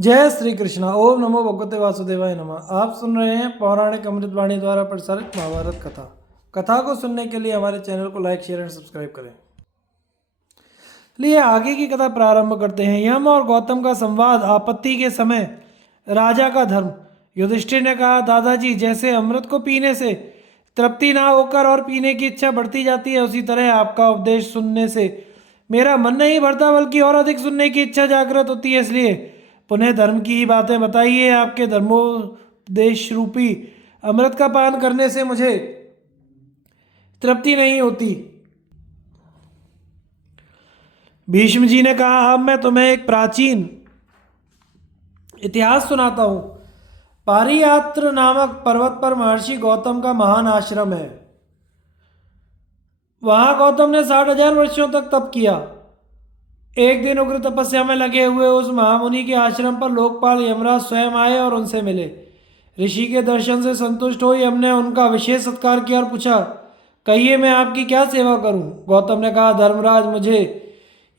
जय श्री कृष्णा। ओम नमो भगवते वासुदेवाय नमः। आप सुन रहे हैं पौराणिक अमृतवाणी द्वारा प्रसारित महाभारत कथा। कथा को सुनने के लिए हमारे चैनल को लाइक शेयर एंड सब्सक्राइब करें। लिए आगे की कथा प्रारंभ करते हैं। यम और गौतम का संवाद। आपत्ति के समय राजा का धर्म। युधिष्ठिर ने कहा, दादाजी, जैसे अमृत को पीने से तृप्ति ना होकर और पीने की इच्छा बढ़ती जाती है, उसी तरह आपका उपदेश सुनने से मेरा मन नहीं भरता बल्कि और अधिक सुनने की इच्छा जागृत होती है। इसलिए पुनः धर्म की ही बातें बताइए। आपके धर्मोपदेश रूपी अमृत का पान करने से मुझे तृप्ति नहीं होती। भीष्म जी ने कहा, अब मैं तुम्हें एक प्राचीन इतिहास सुनाता हूँ। पारियात्र नामक पर्वत पर महर्षि गौतम का महान आश्रम है। वहां गौतम ने 60,000 वर्षों तक तप किया। एक दिन उग्र तपस्या में लगे हुए उस महामुनि के आश्रम पर लोकपाल यमराज स्वयं आए और उनसे मिले। ऋषि के दर्शन से संतुष्ट हो यम ने उनका विशेष सत्कार किया और पूछा, कहिए, मैं आपकी क्या सेवा करूं? गौतम ने कहा, धर्मराज, मुझे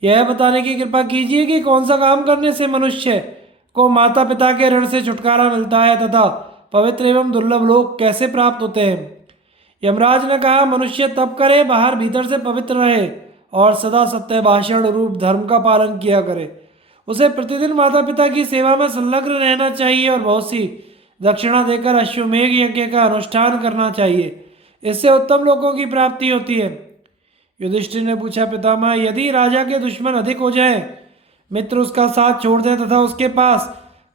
यह बताने की कृपा कीजिए कि कौन सा काम करने से मनुष्य को माता पिता के ऋण से छुटकारा मिलता है तथा पवित्र एवं दुर्लभ लोक कैसे प्राप्त होते हैं। यमराज ने कहा, मनुष्य तप करे, बाहर भीतर से पवित्र रहे और सदा सत्य भाषण रूप धर्म का पालन किया करे। उसे प्रतिदिन माता पिता की सेवा में संलग्न रहना चाहिए और बहुत सी दक्षिणा देकर अश्वमेघ यज्ञ का अनुष्ठान करना चाहिए। इससे उत्तम लोगों की प्राप्ति होती है। युधिष्ठिर ने पूछा, पितामह, यदि राजा के दुश्मन अधिक हो जाए, मित्र उसका साथ छोड़ दे तथा उसके पास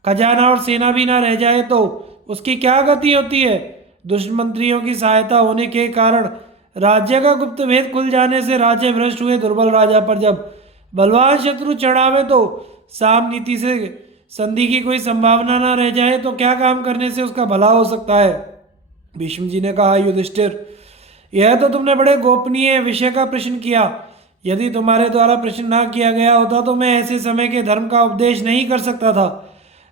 खजाना और सेना भी ना रह जाए तो उसकी क्या गति होती है? दुष्मंत्रियों की सहायता होने के कारण राज्य का गुप्त भेद खुल जाने से राज्य भ्रष्ट हुए दुर्बल राजा पर जब बलवान शत्रु चढ़ावे तो साम नीति से संधि की कोई संभावना ना रह जाए तो क्या काम करने से उसका भला हो सकता है? भीष्म जी ने कहा, युधिष्ठिर, यह तो तुमने बड़े गोपनीय विषय का प्रश्न किया। यदि तुम्हारे द्वारा प्रश्न ना किया गया होता तो मैं ऐसे समय के धर्म का उपदेश नहीं कर सकता था।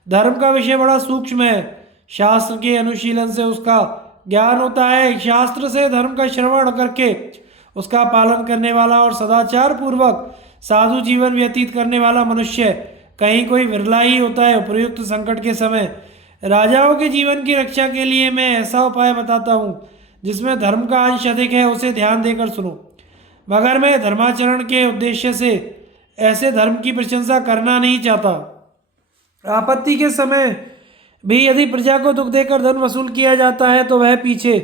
धर्म का विषय बड़ा सूक्ष्म है। शास्त्र के अनुशीलन से उसका ज्ञान होता है। शास्त्र से धर्म का श्रवण करके उसका पालन करने वाला और सदाचार पूर्वक साधु जीवन व्यतीत करने वाला मनुष्य कहीं कोई विरला ही होता है। उपयुक्त संकट के समय राजाओं के जीवन की रक्षा के लिए मैं ऐसा उपाय बताता हूँ जिसमें धर्म का अंश अधिक है, उसे ध्यान देकर सुनो। मगर मैं धर्माचरण के उद्देश्य से ऐसे धर्म की प्रशंसा करना नहीं चाहता। आपत्ति के समय भी यदि प्रजा को दुख देकर धन वसूल किया जाता है तो वह पीछे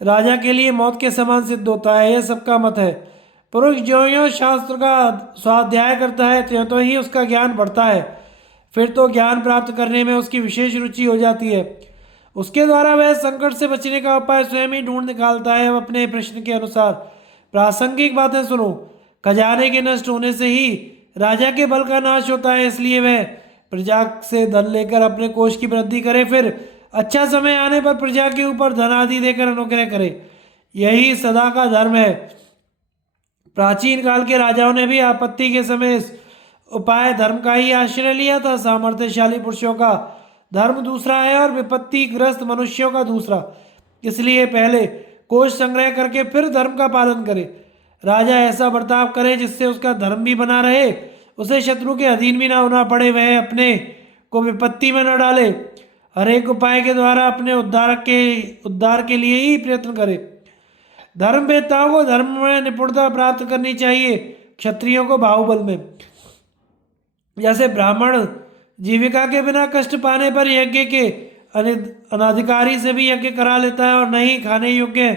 राजा के लिए मौत के समान सिद्ध होता है। यह सबका मत है। पुरुष ज्यों ज्यों शास्त्र का स्वाध्याय करता है त्यों तो ही उसका ज्ञान बढ़ता है। फिर तो ज्ञान प्राप्त करने में उसकी विशेष रुचि हो जाती है। उसके द्वारा वह संकट से बचने का उपाय स्वयं ही ढूंढ निकालता है। अब अपने प्रश्न के अनुसार प्रासंगिक बातें सुनो। खजाने के नष्ट होने से ही राजा के बल का नाश होता है, इसलिए वह प्रजा से धन लेकर अपने कोष की वृद्धि करे, फिर अच्छा समय आने पर प्रजा के ऊपर धन आदि देकर अनुग्रह करे। यही सदा का धर्म है। प्राचीन काल के राजाओं ने भी आपत्ति के समय इस उपाय धर्म का ही आश्रय लिया था। सामर्थ्यशाली पुरुषों का धर्म दूसरा है और विपत्तिग्रस्त मनुष्यों का दूसरा। इसलिए पहले कोष संग्रह करके फिर धर्म का पालन करे। राजा ऐसा बर्ताव करे जिससे उसका धर्म भी बना रहे, उसे शत्रु के अधीन भी ना होना पड़े, वह अपने को विपत्ति में न डाले। हर एक उपाय के द्वारा अपने उद्धार के लिए ही प्रयत्न करे। धर्म वेत्ताओं को धर्म में निपुणता प्राप्त करनी चाहिए, क्षत्रियों को बाहुबल में। जैसे ब्राह्मण जीविका के बिना कष्ट पाने पर यज्ञ के अनाधिकारी से भी यज्ञ करा लेता है और नहीं खाने योग्य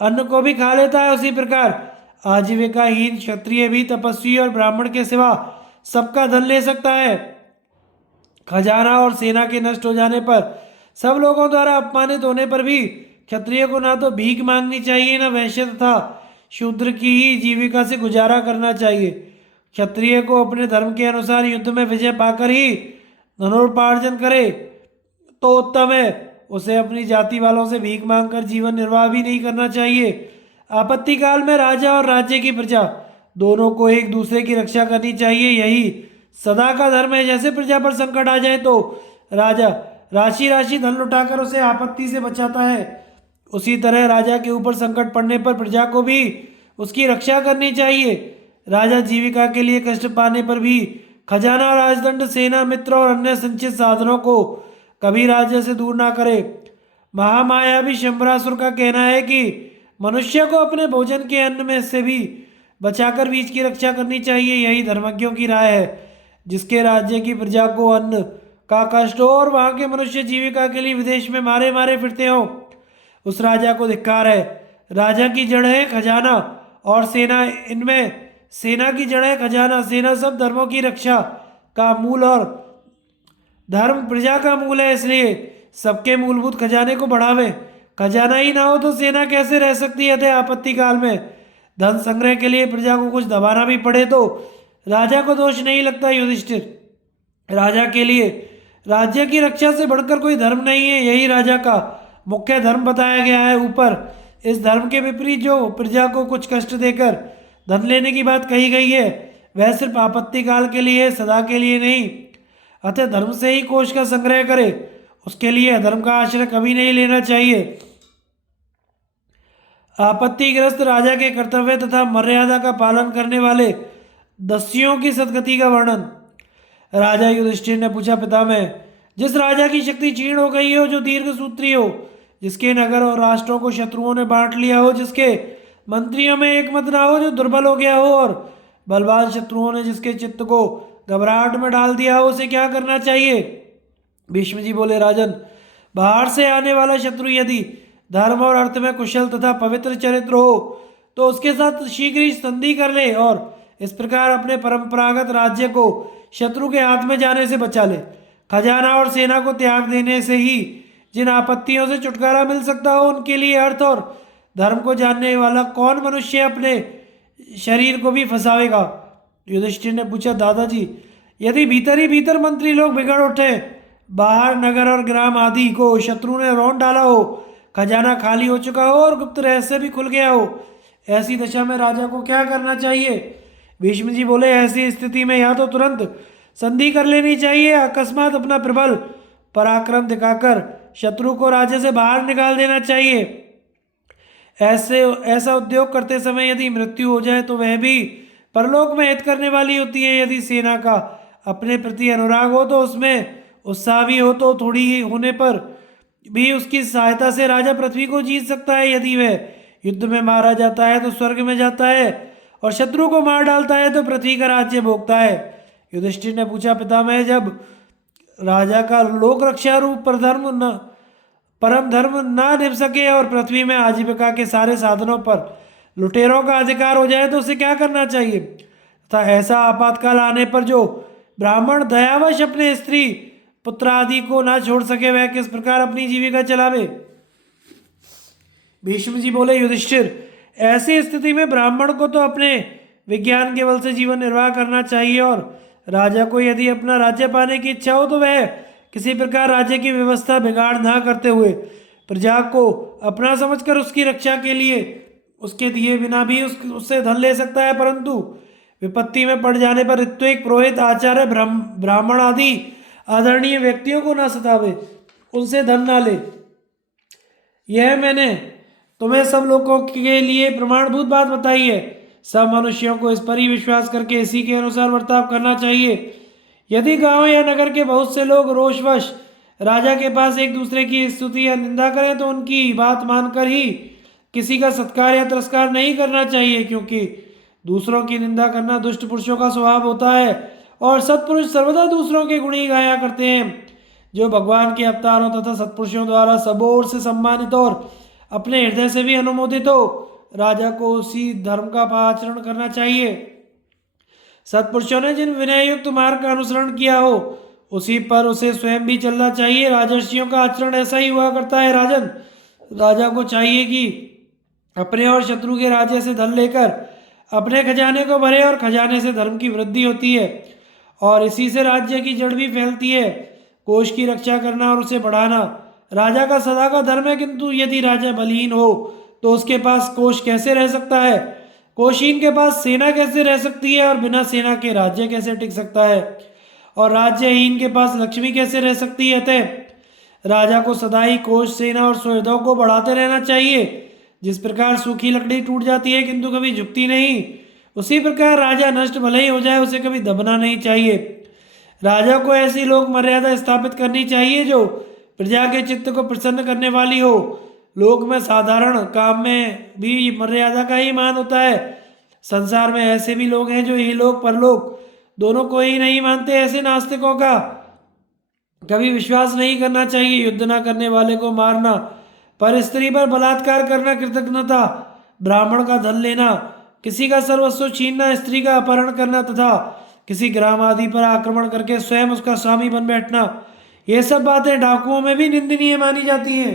अन्न को भी खा लेता है, उसी प्रकार आजीविकाहीन क्षत्रिय भी तपस्वी और ब्राह्मण के सिवा सबका धन ले सकता है। खजाना और सेना के नष्ट हो जाने पर, सब लोगों द्वारा अपमानित होने पर भी क्षत्रिय को ना तो भीख मांगनी चाहिए, न वैश्य तथा शूद्र की ही जीविका से गुजारा करना चाहिए। क्षत्रिय को अपने धर्म के अनुसार युद्ध में विजय पाकर ही धनोपार्जन करे तो उत्तम है। उसे अपनी जाति वालों से भीख मांगकर जीवन निर्वाह भी नहीं करना चाहिए। आपत्ति काल में राजा और राज्य की प्रजा दोनों को एक दूसरे की रक्षा करनी चाहिए। यही सदा का धर्म है। जैसे प्रजा पर संकट आ जाए तो राजा राशि राशि धन लुटाकर उसे आपत्ति से बचाता है, उसी तरह राजा के ऊपर संकट पड़ने पर प्रजा को भी उसकी रक्षा करनी चाहिए। राजा जीविका के लिए कष्ट पाने पर भी खजाना, राजदंड, सेना, मित्र और अन्य संचित साधनों को कभी राज्य से दूर ना करे। महामायावी शंबरासुर का कहना है कि मनुष्य को अपने भोजन के अन्न में से भी बचाकर बीज की रक्षा करनी चाहिए। यही धर्मज्ञों की राय है। जिसके राज्य की प्रजा को अन्न का कष्ट हो और वहां के मनुष्य जीविका के लिए विदेश में मारे मारे फिरते हो, उस राजा को धिक्कार है। राजा की जड़ है खजाना और सेना, इनमें सेना की जड़ है खजाना। सेना सब धर्मों की रक्षा का मूल और धर्म प्रजा का मूल है, इसलिए सबके मूलभूत खजाने को बढ़ावे। खजाना ही ना हो तो सेना कैसे रह सकती है? आपत्ति काल में धन संग्रह के लिए प्रजा को कुछ दबाना भी पड़े तो राजा को दोष नहीं लगता। युधिष्ठिर, राजा के लिए राज्य की रक्षा से बढ़कर कोई धर्म नहीं है। यही राजा का मुख्य धर्म बताया गया है। ऊपर इस धर्म के विपरीत जो प्रजा को कुछ कष्ट देकर धन लेने की बात कही गई है, वह सिर्फ आपत्ति काल के लिए, सदा के लिए नहीं। अतः धर्म से ही कोष का संग्रह करे, उसके लिए अधर्म का आश्रय कभी नहीं लेना चाहिए। आपत्तिग्रस्त राजा के कर्तव्य तथा मर्यादा का पालन करने वाले दस्युओं की सदगति का वर्णन। राजा युधिष्ठिर ने पूछा, पितामह, जिस राजा की शक्ति क्षीण हो गई हो, जो दीर्घ सूत्री हो, जिसके नगर और राष्ट्रों को शत्रुओं ने बांट लिया हो, जिसके मंत्रियों में एक मत ना हो, जो दुर्बल हो गया हो और बलवान शत्रुओं ने जिसके चित्त को घबराहट में डाल दिया हो, उसे क्या करना चाहिए? भीष्म जी बोले, राजन, बाहर से आने वाला शत्रु यदि धर्म और अर्थ में कुशल तथा पवित्र चरित्र हो तो उसके साथ शीघ्र ही संधि कर ले और इस प्रकार अपने परंपरागत राज्य को शत्रु के हाथ में जाने से बचा ले। खजाना और सेना को त्याग देने से ही जिन आपत्तियों से छुटकारा मिल सकता हो, उनके लिए अर्थ और धर्म को जानने वाला कौन मनुष्य अपने शरीर को भी फंसावेगा? युधिष्ठिर ने पूछा, दादाजी, यदि भीतर ही भीतर मंत्री लोग बिगड़ उठे, बाहर नगर और ग्राम आदि को शत्रु ने रौंद डाला हो, खजाना खाली हो चुका हो और गुप्त रहस्य भी खुल गया हो, ऐसी दशा में राजा को क्या करना चाहिए? भीष्म जी बोले, ऐसी स्थिति में या तो तुरंत संधि कर लेनी चाहिए, अकस्मात अपना प्रबल पराक्रम दिखाकर शत्रु को राज्य से बाहर निकाल देना चाहिए। ऐसा उद्योग करते समय यदि मृत्यु हो जाए तो वह भी परलोक में हित करने वाली होती है। यदि सेना का अपने प्रति अनुराग हो तो उसमें उत्साह भी हो तो थोड़ी ही होने पर भी उसकी सहायता से राजा पृथ्वी को जीत सकता है। यदि वह युद्ध में मारा जाता है तो स्वर्ग में जाता है और शत्रु को मार डालता है तो पृथ्वी का राज्य भोगता है। युधिष्ठिर ने पूछा, पितामह, जब राजा का लोक रक्षा रूप परम धर्म ना निभ सके और पृथ्वी में आजीविका के सारे साधनों पर लुटेरों का अधिकार हो जाए तो उसे क्या करना चाहिए? तथा ऐसा आपातकाल आने पर जो ब्राह्मण दयावश अपने स्त्री पुत्र आदि को ना छोड़ सके, वह किस प्रकार अपनी जीविका चलावे? भीष्म जी बोले, युधिष्ठिर, ऐसी स्थिति में ब्राह्मण को तो अपने विज्ञान के बल से जीवन निर्वाह करना चाहिए और राजा को यदि अपना राज्य पाने की इच्छा हो तो वह किसी प्रकार राज्य की व्यवस्था बिगाड़ ना करते हुए प्रजा को अपना समझकर उसकी रक्षा के लिए उसके दिए बिना भी उससे धन ले सकता है, परंतु विपत्ति में पड़ जाने पर ऋत्विक, पुरोहित, आचार्य, ब्राह्मण आदि आदरणीय व्यक्तियों को ना सतावे, उनसे धन ना ले। यह मैंने तुम्हें सब लोगों के लिए प्रमाणभूत बात बताई है। सब मनुष्यों को इस पर ही विश्वास करके इसी के अनुसार बर्ताव करना चाहिए। यदि गांव या नगर के बहुत से लोग रोषवश राजा के पास एक दूसरे की स्तुति या निंदा करें तो उनकी बात मानकर ही किसी का सत्कार या तिरस्कार नहीं करना चाहिए, क्योंकि दूसरों की निंदा करना दुष्ट पुरुषों का स्वभाव होता है और सत्पुरुष सर्वदा दूसरों के गुण ही गाया करते हैं। जो भगवान के अवतारों तथा सत्पुरुषों द्वारा सब ओर से सम्मानित और अपने हृदय से भी अनुमोदित हो, राजा को उसी धर्म का आचरण करना चाहिए। सत्पुरुषों ने जिन विनययुक्त मार्ग का अनुसरण किया हो उसी पर उसे स्वयं भी चलना चाहिए। राजर्षियों का आचरण ऐसा ही हुआ करता है। राजन, राजा को चाहिए कि अपने और शत्रु के राज्य से धन लेकर अपने खजाने को भरे और खजाने से धर्म की वृद्धि होती है और इसी से राज्य की जड़ भी फैलती है। कोष की रक्षा करना और उसे बढ़ाना राजा का सदा का धर्म है, किंतु यदि राजा बलहीन हो तो उसके पास कोष कैसे रह सकता है? कोषहीन के पास सेना कैसे रह सकती है और बिना सेना के राज्य कैसे टिक सकता है? और राज्यहीन के पास लक्ष्मी कैसे रह सकती है? अतः राजा को सदा ही कोष, सेना और सुहृदों को बढ़ाते रहना चाहिए। जिस प्रकार सूखी लकड़ी टूट जाती है किंतु कभी झुकती नहीं, उसी प्रकार राजा नष्ट भले ही हो जाए उसे कभी दबना नहीं चाहिए। राजा को ऐसी लोक मर्यादा स्थापित करनी चाहिए जो प्रजा के चित्त को प्रसन्न करने वाली हो। लोक में साधारण काम में भी मर्यादा का ही मान होता है। संसार में ऐसे भी लोग हैं जो इहलोक परलोक दोनों को ही नहीं मानते। ऐसे नास्तिकों का कभी विश्वास नहीं करना चाहिए। युद्ध ना करने वाले को मारना, पर स्त्री पर बलात्कार करना कृतज्ञता, ब्राह्मण का धन लेना, किसी का सर्वस्व छीनना, स्त्री का अपहरण करना तथा किसी ग्राम आदि पर आक्रमण करके स्वयं उसका स्वामी बन बैठना, ये सब बातें डाकुओं में भी निंदनीय मानी जाती हैं।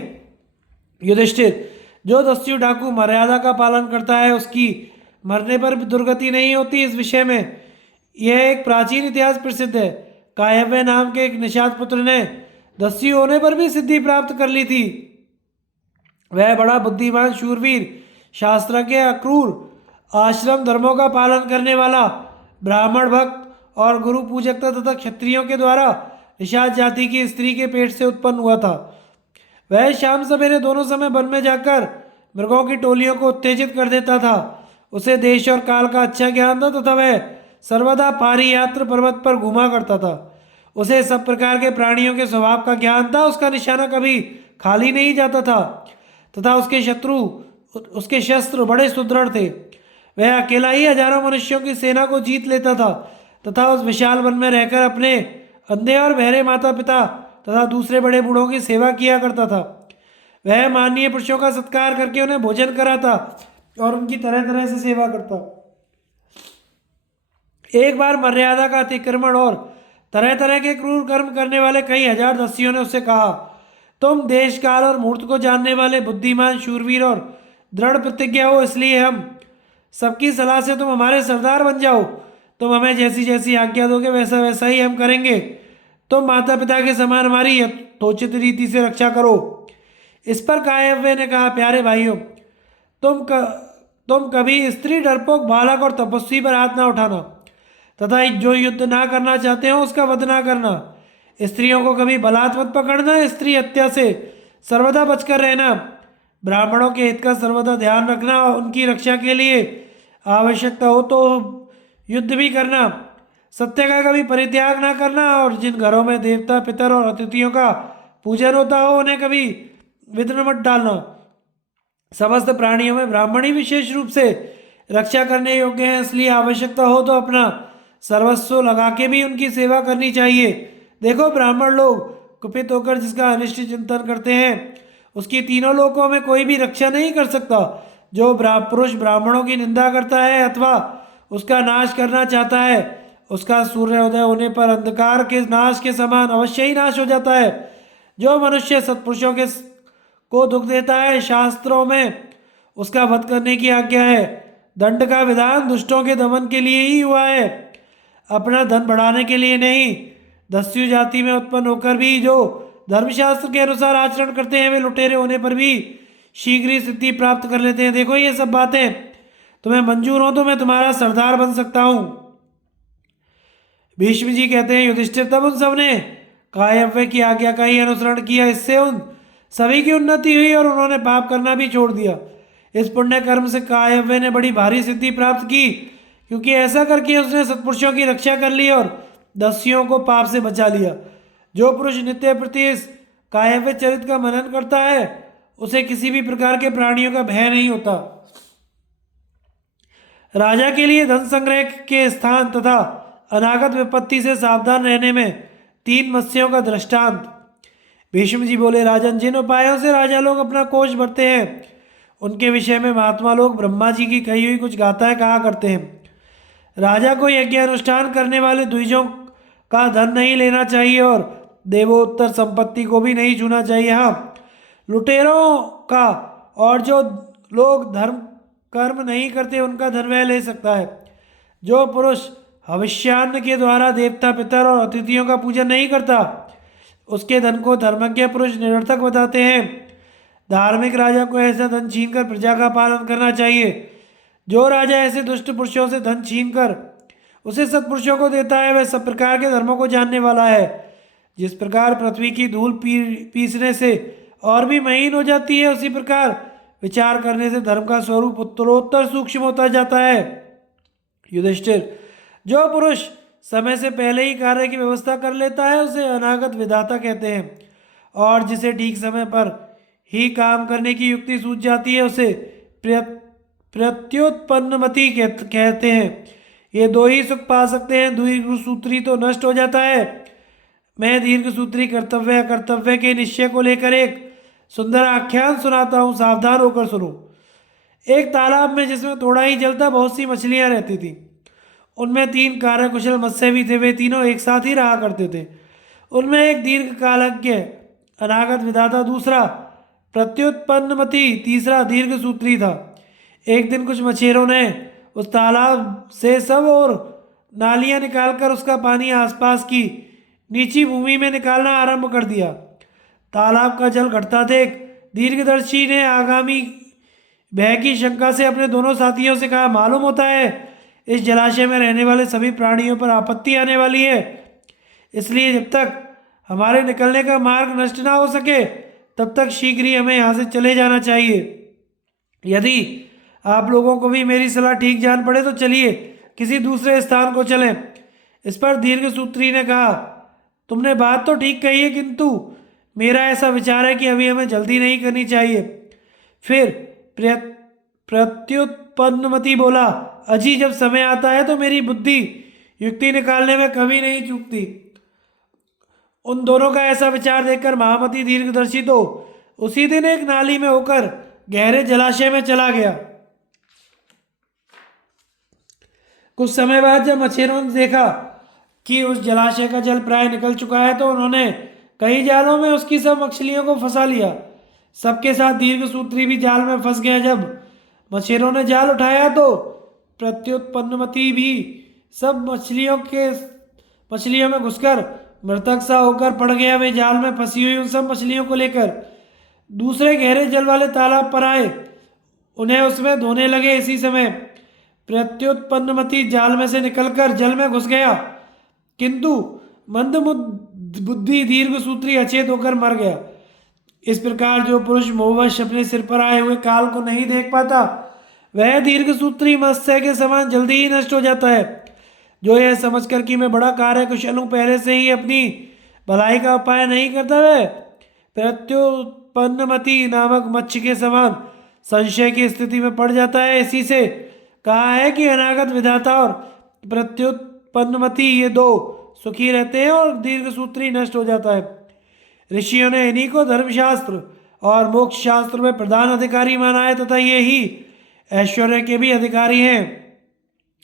युधिष्ठिर, जो दस्यु डाकू मर्यादा का पालन करता है उसकी मरने पर भी दुर्गति नहीं होती। इस विषय में यह एक प्राचीन इतिहास प्रसिद्ध है। कायव्य नाम के एक निषाद पुत्र ने दस्यु होने पर भी सिद्धि प्राप्त कर ली थी। वह बड़ा बुद्धिमान, शूरवीर, शास्त्रज्ञ, अक्रूर, आश्रम धर्मों का पालन करने वाला, ब्राह्मण भक्त और गुरु पूजक तथा क्षत्रियों के द्वारा निषाद जाति की स्त्री के पेट से उत्पन्न हुआ था। वह शाम सवेरे दोनों समय वन में जाकर मृगों की टोलियों को उत्तेजित कर देता था। उसे देश और काल का अच्छा ज्ञान था तथा वह सर्वदा पारी यात्र पर्वत पर घूमा करता था। उसे सब प्रकार के प्राणियों के स्वभाव का ज्ञान था। उसका निशाना कभी खाली नहीं जाता था तथा उसके शस्त्र बड़े सुदृढ़ थे। वह अकेला ही हजारों मनुष्यों की सेना को जीत लेता था तथा उस विशाल वन में रहकर अपने अंधे और बहरे माता पिता तथा दूसरे बड़े बूढ़ों की सेवा किया करता था। वह माननीय पुरुषों का सत्कार करके उन्हें भोजन कराता और उनकी तरह तरह से सेवा करता। एक बार मर्यादा का अतिक्रमण और तरह तरह के क्रूर कर्म करने वाले कई हजार दस्युओं ने उससे कहा, तुम देश काल और मुहूर्त को जानने वाले बुद्धिमान, शूरवीर और दृढ़ प्रतिज्ञा हो, इसलिए हम सबकी सलाह से तुम हमारे सरदार बन जाओ। तुम हमें जैसी जैसी आज्ञा दोगे वैसा वैसा ही हम करेंगे। तुम माता पिता के समान हमारी यथोचित रीति से रक्षा करो। इस पर कायव्य ने कहा, प्यारे भाइयों, तुम कभी स्त्री, डरपोक, बालक और तपस्वी पर हाथ ना उठाना तथा जो युद्ध ना करना चाहते हो उसका वध ना करना। स्त्रियों को कभी बलात् मत पकड़ना। स्त्री हत्या से सर्वदा बचकर रहना। ब्राह्मणों के हित का सर्वदा ध्यान रखना और उनकी रक्षा के लिए आवश्यकता हो तो युद्ध भी करना। सत्य का कभी परित्याग ना करना और जिन घरों में देवता, पितर और अतिथियों का पूजन होता हो उन्हें कभी विघ्न मत डालना। समस्त प्राणियों में ब्राह्मण ही विशेष रूप से रक्षा करने योग्य हैं, इसलिए आवश्यकता हो तो अपना सर्वस्व लगा के भी उनकी सेवा करनी चाहिए। देखो, ब्राह्मण लोग कुपित होकर जिसका अनिष्ट चिंतन करते हैं उसकी तीनों लोकों में कोई भी रक्षा नहीं कर सकता। जो पुरुष ब्राह्मणों की निंदा करता है अथवा उसका नाश करना चाहता है उसका सूर्योदय होने पर अंधकार के नाश के समान अवश्य ही नाश हो जाता है। जो मनुष्य सत्पुरुषों को दुख देता है, शास्त्रों में उसका वध करने की आज्ञा है। दंड का विधान दुष्टों के दमन के लिए ही हुआ है, अपना धन बढ़ाने के लिए नहीं। दस्यु जाति में उत्पन्न होकर भी जो धर्मशास्त्र के अनुसार आचरण करते हैं वे लुटेरे होने पर भी शीघ्र ही सिद्धि प्राप्त कर लेते हैं। देखो, ये सब बातें तुम्हें मंजूर हो तो मैं तुम्हारा सरदार बन सकता हूं। भीष्म जी कहते हैं, युधिष्ठिर, तब उन सब ने कायव्य की आज्ञा का ही अनुसरण किया। इससे उन सभी की उन्नति हुई और उन्होंने पाप करना भी छोड़ दिया। इस पुण्य कर्म से कायव्य ने बड़ी भारी सिद्धि प्राप्त की, क्योंकि ऐसा करके उसने सत्पुरुषों की रक्षा कर ली और दस्युओं को पाप से बचा लिया। जो पुरुष नित्य प्रति इस कायव्य चरित्र का मनन करता है उसे किसी भी प्रकार के प्राणियों का भय नहीं होता। राजा के लिए धन संग्रह के स्थान तथा अनागत विपत्ति से सावधान रहने में 3 मत्स्यों का दृष्टांत। भीष्म जी बोले, राजन, जिन उपायों से राजा लोग अपना कोष भरते हैं उनके विषय में महात्मा लोग ब्रह्मा जी की कही हुई कुछ गाथाएं कहा करते हैं। राजा को यज्ञ अनुष्ठान करने वाले द्विजों का धन नहीं लेना चाहिए और देवोत्तर संपत्ति को भी नहीं छूना चाहिए। हाँ, लुटेरों का और जो लोग धर्म कर्म नहीं करते उनका धन वह ले सकता है। जो पुरुष हविष्यान्न के द्वारा देवता, पितर और अतिथियों का पूजन नहीं करता उसके धन को धर्मज्ञ पुरुष निरर्थक बताते हैं। धार्मिक राजा को ऐसा धन छीनकर प्रजा का पालन करना चाहिए। जो राजा ऐसे दुष्ट पुरुषों से धन छीनकर उसे सत्पुरुषों को देता है वह सब प्रकार के धर्मों को जानने वाला है। जिस प्रकार पृथ्वी की धूल पीसने से और भी महीन हो जाती है, उसी प्रकार विचार करने से धर्म का स्वरूप उत्तरोत्तर सूक्ष्म होता जाता है। युधिष्ठिर, जो पुरुष समय से पहले ही कार्य की व्यवस्था कर लेता है उसे अनागत विधाता कहते हैं, और जिसे ठीक समय पर ही काम करने की युक्ति सूझ जाती है उसे प्रत्युत्पन्नमति कहते हैं। ये दो ही सुख पा सकते हैं, दीर्घ सूत्री तो नष्ट हो जाता है। मैं दीर्घ सूत्री कर्तव्य अकर्तव्य के निश्चय को लेकर एक सुंदर आख्यान सुनाता हूँ, सावधान होकर सुनो। एक तालाब में जिसमें थोड़ा ही जल था बहुत सी मछलियां रहती थी। उनमें 3 कार्यकुशल मत्स्य भी थे, वे तीनों एक साथ ही रहा करते थे। उनमें एक दीर्घ कालज्ञ अनागत विधाता, दूसरा प्रत्युत्पन्नमति, तीसरा दीर्घ सूत्री था। एक दिन कुछ मछेरों ने उस तालाब से सब और नालियां निकालकर उसका पानी आसपास की नीची भूमि में निकालना आरंभ कर दिया। तालाब का जल घटता देख दीर्घदर्शी ने आगामी भय की शंका से अपने दोनों साथियों से कहा, मालूम होता है इस जलाशय में रहने वाले सभी प्राणियों पर आपत्ति आने वाली है, इसलिए जब तक हमारे निकलने का मार्ग नष्ट ना हो सके तब तक शीघ्र ही हमें यहाँ से चले जाना चाहिए। यदि आप लोगों को भी मेरी सलाह ठीक जान पड़े तो चलिए किसी दूसरे स्थान को चलें। इस पर दीर्घसूत्री ने कहा, तुमने बात तो ठीक कही है, किंतु मेरा ऐसा विचार है कि अभी हमें जल्दी नहीं करनी चाहिए। फिर प्रत्युत्पन्नमति बोला, अजी जब समय आता है तो मेरी बुद्धि युक्ति निकालने में कभी नहीं चूकती। उन दोनों का ऐसा विचार देखकर महामती दीर्घदर्शी तो उसी दिन एक नाली में होकर गहरे जलाशय में चला गया। कुछ समय बाद जब मछेरों ने देखा कि उस जलाशय का जल प्राय निकल चुका है तो उन्होंने कई जालों में उसकी सब मछलियों को फंसा लिया। सबके साथ दीर्घसूत्री भी जाल में फंस गया। जब मछेरों ने जाल उठाया तो प्रत्युत्पन्नमति भी सब मछलियों में घुसकर मृतक सा होकर पड़ गया। वे जाल में फंसी हुई उन सब मछलियों को लेकर दूसरे गहरे जल वाले तालाब पर आए, उन्हें उसमें धोने लगे। इसी समय प्रत्युत्पन्नमति जाल में से निकलकर जल में घुस गया, किंतु मंद बुद्धि दीर्घसूत्री अचेत होकर मर गया। इस प्रकार जो पुरुष मोहवश अपने सिर पर आए हुए काल को नहीं देख पाता वह दीर्घसूत्री मत्स्य के समान जल्दी ही नष्ट हो जाता है। जो यह समझकर कि मैं बड़ा कार्य कुशल हूँ पहले से ही अपनी भलाई का उपाय नहीं करता वह प्रत्युत्पन्नमति नामक मच्छ के समान संशय की स्थिति में पड़ जाता है। इसी से कहा है कि अनागत विधाता और प्रत्युत्पन्नमति ये दो सुखी रहते हैं और दीर्घसूत्री नष्ट हो जाता है। ऋषियों ने इन्हीं को धर्मशास्त्र और मोक्ष शास्त्र में प्रधान अधिकारी माना है तथा ये ही ऐश्वर्य के भी अधिकारी हैं।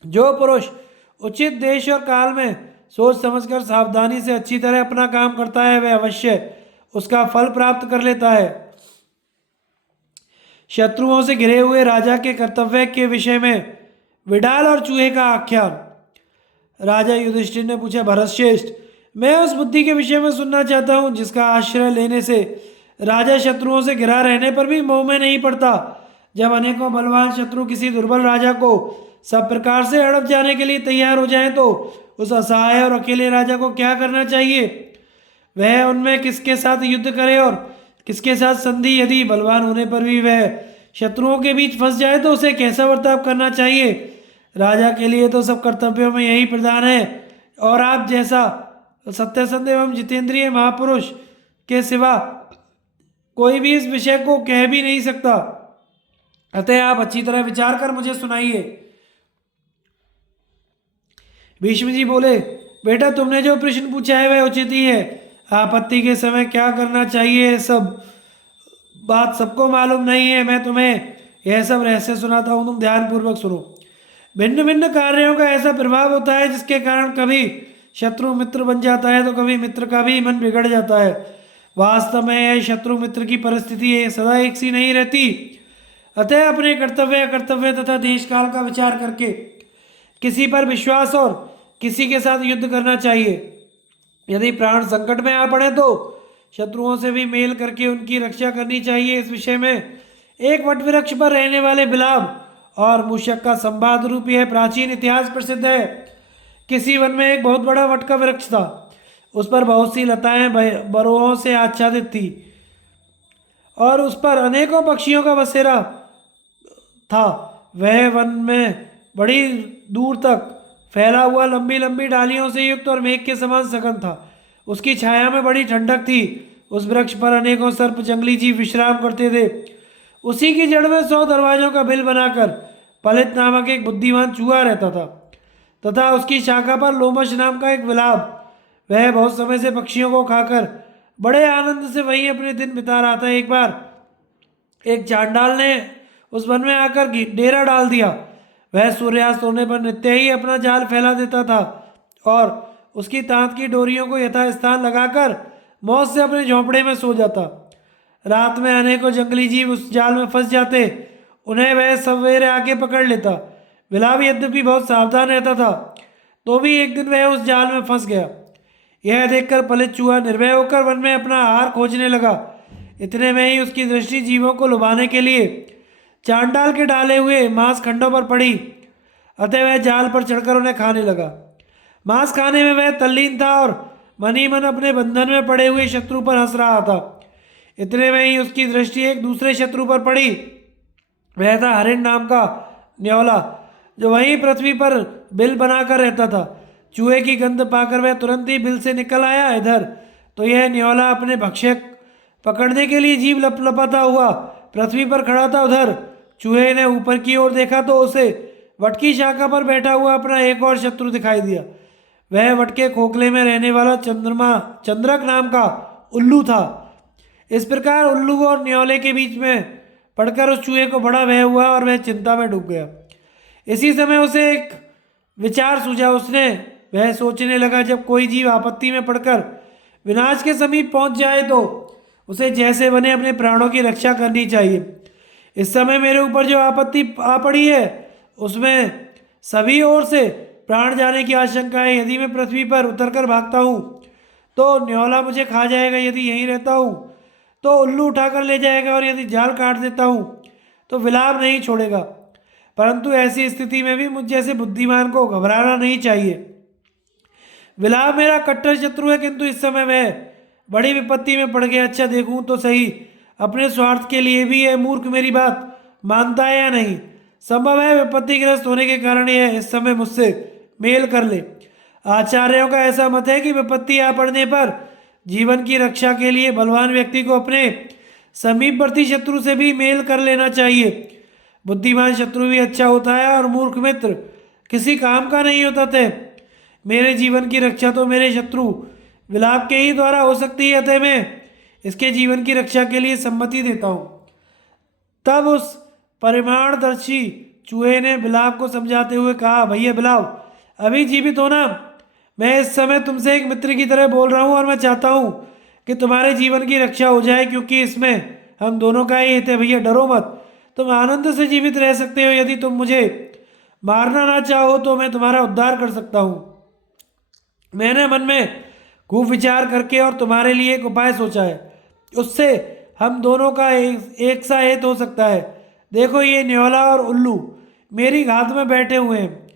जो पुरुष उचित देश और काल में सोच समझकर सावधानी से अच्छी तरह अपना काम करता है वह अवश्य उसका फल प्राप्त कर लेता है। शत्रुओं से घिरे हुए राजा के कर्तव्य के विषय में विडाल और चूहे का आख्यान। राजा युधिष्ठिर ने पूछा, भरतश्रेष्ठ, मैं उस बुद्धि के विषय में सुनना चाहता हूँ जिसका आश्रय लेने से राजा शत्रुओं से घिरा रहने पर भी मोह में नहीं पड़ता। जब अनेकों बलवान शत्रु किसी दुर्बल राजा को सब प्रकार से हड़प जाने के लिए तैयार हो जाएं तो उस असहाय और अकेले राजा को क्या करना चाहिए? वह उनमें किसके साथ युद्ध करे और किसके साथ संधि? यदि बलवान होने पर भी वह शत्रुओं के बीच फंस जाए तो उसे कैसा बर्ताव करना चाहिए? राजा के लिए तो सब कर्तव्यों में यही प्रधान है और आप जैसा सत्यसंध एवं जितेंद्रिय महापुरुष के सिवा कोई भी इस विषय को कह भी नहीं सकता। अतः आप अच्छी तरह विचार कर मुझे सुनाइए। भीष्म जी बोले, बेटा तुमने जो प्रश्न पूछा है वह उचित ही है। आपत्ति के समय क्या करना चाहिए सब बात सबको मालूम नहीं है। मैं तुम्हें यह सब रहस्य सुनाता हूँ, तुम ध्यानपूर्वक सुनो। भिन्न भिन्न कार्यों का ऐसा प्रभाव होता है जिसके कारण कभी शत्रु मित्र बन जाता है तो कभी मित्र का भी मन बिगड़ जाता है। वास्तव में यह शत्रु मित्र की परिस्थिति सदा एक सी नहीं रहती। अतः अपने कर्तव्य अकर्तव्य तथा देश काल का विचार करके किसी पर विश्वास और किसी के साथ युद्ध करना चाहिए। यदि प्राण संकट में आ पड़े तो शत्रुओं से भी मेल करके उनकी रक्षा करनी चाहिए। इस विषय में एक वट वृक्ष पर रहने वाले बिलाव और मूषक का संवाद रूप यह प्राचीन इतिहास प्रसिद्ध है। किसी वन में एक बहुत बड़ा वट का वृक्ष था। उस पर बहुत सी लताएं बरोहों से आच्छादित थी और उस पर अनेकों पक्षियों का बसेरा था। वह वन में बड़ी दूर तक फैला हुआ लंबी लंबी डालियों से युक्त और मेघ के समान सघन था। उसकी छाया में बड़ी ठंडक थी। उस वृक्ष पर अनेकों सर्प जंगली जीव विश्राम करते थे। उसी की जड़ में 100 दरवाजों का बिल बनाकर पलित नामक एक बुद्धिमान चूहा रहता था, तथा उसकी शाखा पर लोमश नाम का एक विलाप। वह बहुत समय से पक्षियों को खाकर बड़े आनंद से वहीं अपने दिन बिता रहा था। एक बार एक चांडाल ने उस वन में आकर डेरा डाल दिया। वह सूर्यास्त होने पर नित्य ही अपना जाल फैला देता था और उसकी तांत की डोरियों को यथास्थान लगाकर मौत से अपने झोंपड़े में सो जाता। रात में अनेकों जंगली जीव उस जाल में फंस जाते, उन्हें वह सवेरे आके पकड़ लेता। बिलाव यद्यपि बहुत सावधान रहता था, तो भी एक दिन वह उस जाल में फंस गया। यह देखकर पलित चूहा निर्भय होकर वन में अपना आहार खोजने लगा। इतने में ही उसकी दृष्टि जीवों को लुभाने के लिए चांडाल के डाले हुए मांस खंडों पर पड़ी। अतः वह जाल पर चढ़कर उन्हें खाने लगा। मांस खाने में वह तल्लीन था और मन ही मन अपने बंधन में पड़े हुए शत्रु पर हंस रहा था। इतने में ही उसकी दृष्टि एक दूसरे शत्रु पर पड़ी। वह था हरिण नाम का न्योला, जो वहीं पृथ्वी पर बिल बनाकर रहता था। चूहे की गंध पाकर वह तुरंत ही बिल से निकल आया इधर, तो यह न्योला अपने भक्षक पकड़ने के लिए जीभ लपलपाता हुआ पृथ्वी पर खड़ा था। उधर चूहे ने ऊपर की ओर देखा तो उसे वटकी शाखा पर बैठा हुआ अपना एक और शत्रु दिखाई दिया। वह वटके खोखले में रहने वाला चंद्रक नाम का उल्लू था। इस प्रकार उल्लू और न्योले के बीच में पड़कर उस चूहे को बड़ा भय हुआ और वह चिंता में डूब गया। इसी समय उसे एक विचार सूझा। वह सोचने लगा, जब कोई जीव आपत्ति में पड़कर विनाश के समीप पहुंच जाए तो उसे जैसे बने अपने प्राणों की रक्षा करनी चाहिए। इस समय मेरे ऊपर जो आपत्ति आ पड़ी है उसमें सभी ओर से प्राण जाने की आशंका है। यदि मैं पृथ्वी पर उतरकर भागता हूँ तो न्योला मुझे खा जाएगा, यदि यहीं रहता हूँ तो उल्लू उठाकर ले जाएगा, और यदि जाल काट देता हूँ तो विलाप नहीं छोड़ेगा। परंतु ऐसी स्थिति में भी मुझ जैसे बुद्धिमान को घबराना नहीं चाहिए। विलाप मेरा कट्टर शत्रु है, किंतु इस समय वह बड़ी विपत्ति में पड़ गया। अच्छा देखूं तो सही, अपने स्वार्थ के लिए भी यह मूर्ख मेरी बात मानता है या नहीं। संभव है विपत्तिग्रस्त होने के कारण यह इस समय मुझसे मेल कर ले। आचार्यों का ऐसा मत है कि विपत्ति आ पड़ने पर जीवन की रक्षा के लिए बलवान व्यक्ति को अपने समीपवर्ती शत्रु से भी मेल कर लेना चाहिए। बुद्धिमान शत्रु भी अच्छा होता है और मूर्ख मित्र किसी काम का नहीं होता थे। मेरे जीवन की रक्षा तो मेरे शत्रु विलाप के ही द्वारा हो सकती है, अतः मैं इसके जीवन की रक्षा के लिए सम्मति देता हूँ। तब उस परिमाणदर्शी चूहे ने बिलाव को समझाते हुए कहा, भैया बिलाव, अभी जीवित हो ना? मैं इस समय तुमसे एक मित्र की तरह बोल रहा हूँ और मैं चाहता हूँ कि तुम्हारे जीवन की रक्षा हो जाए, क्योंकि इसमें हम दोनों का ही हित है। भैया डरो मत, तुम आनंद से जीवित रह सकते हो। यदि तुम मुझे मारना ना चाहो तो मैं तुम्हारा उद्धार कर सकता हूँ। मैंने मन में खूब विचार करके और तुम्हारे लिए एक उपाय सोचा है, उससे हम दोनों का एक सा हित हो सकता है। देखो, ये न्योला और उल्लू मेरी घात में बैठे हुए हैं।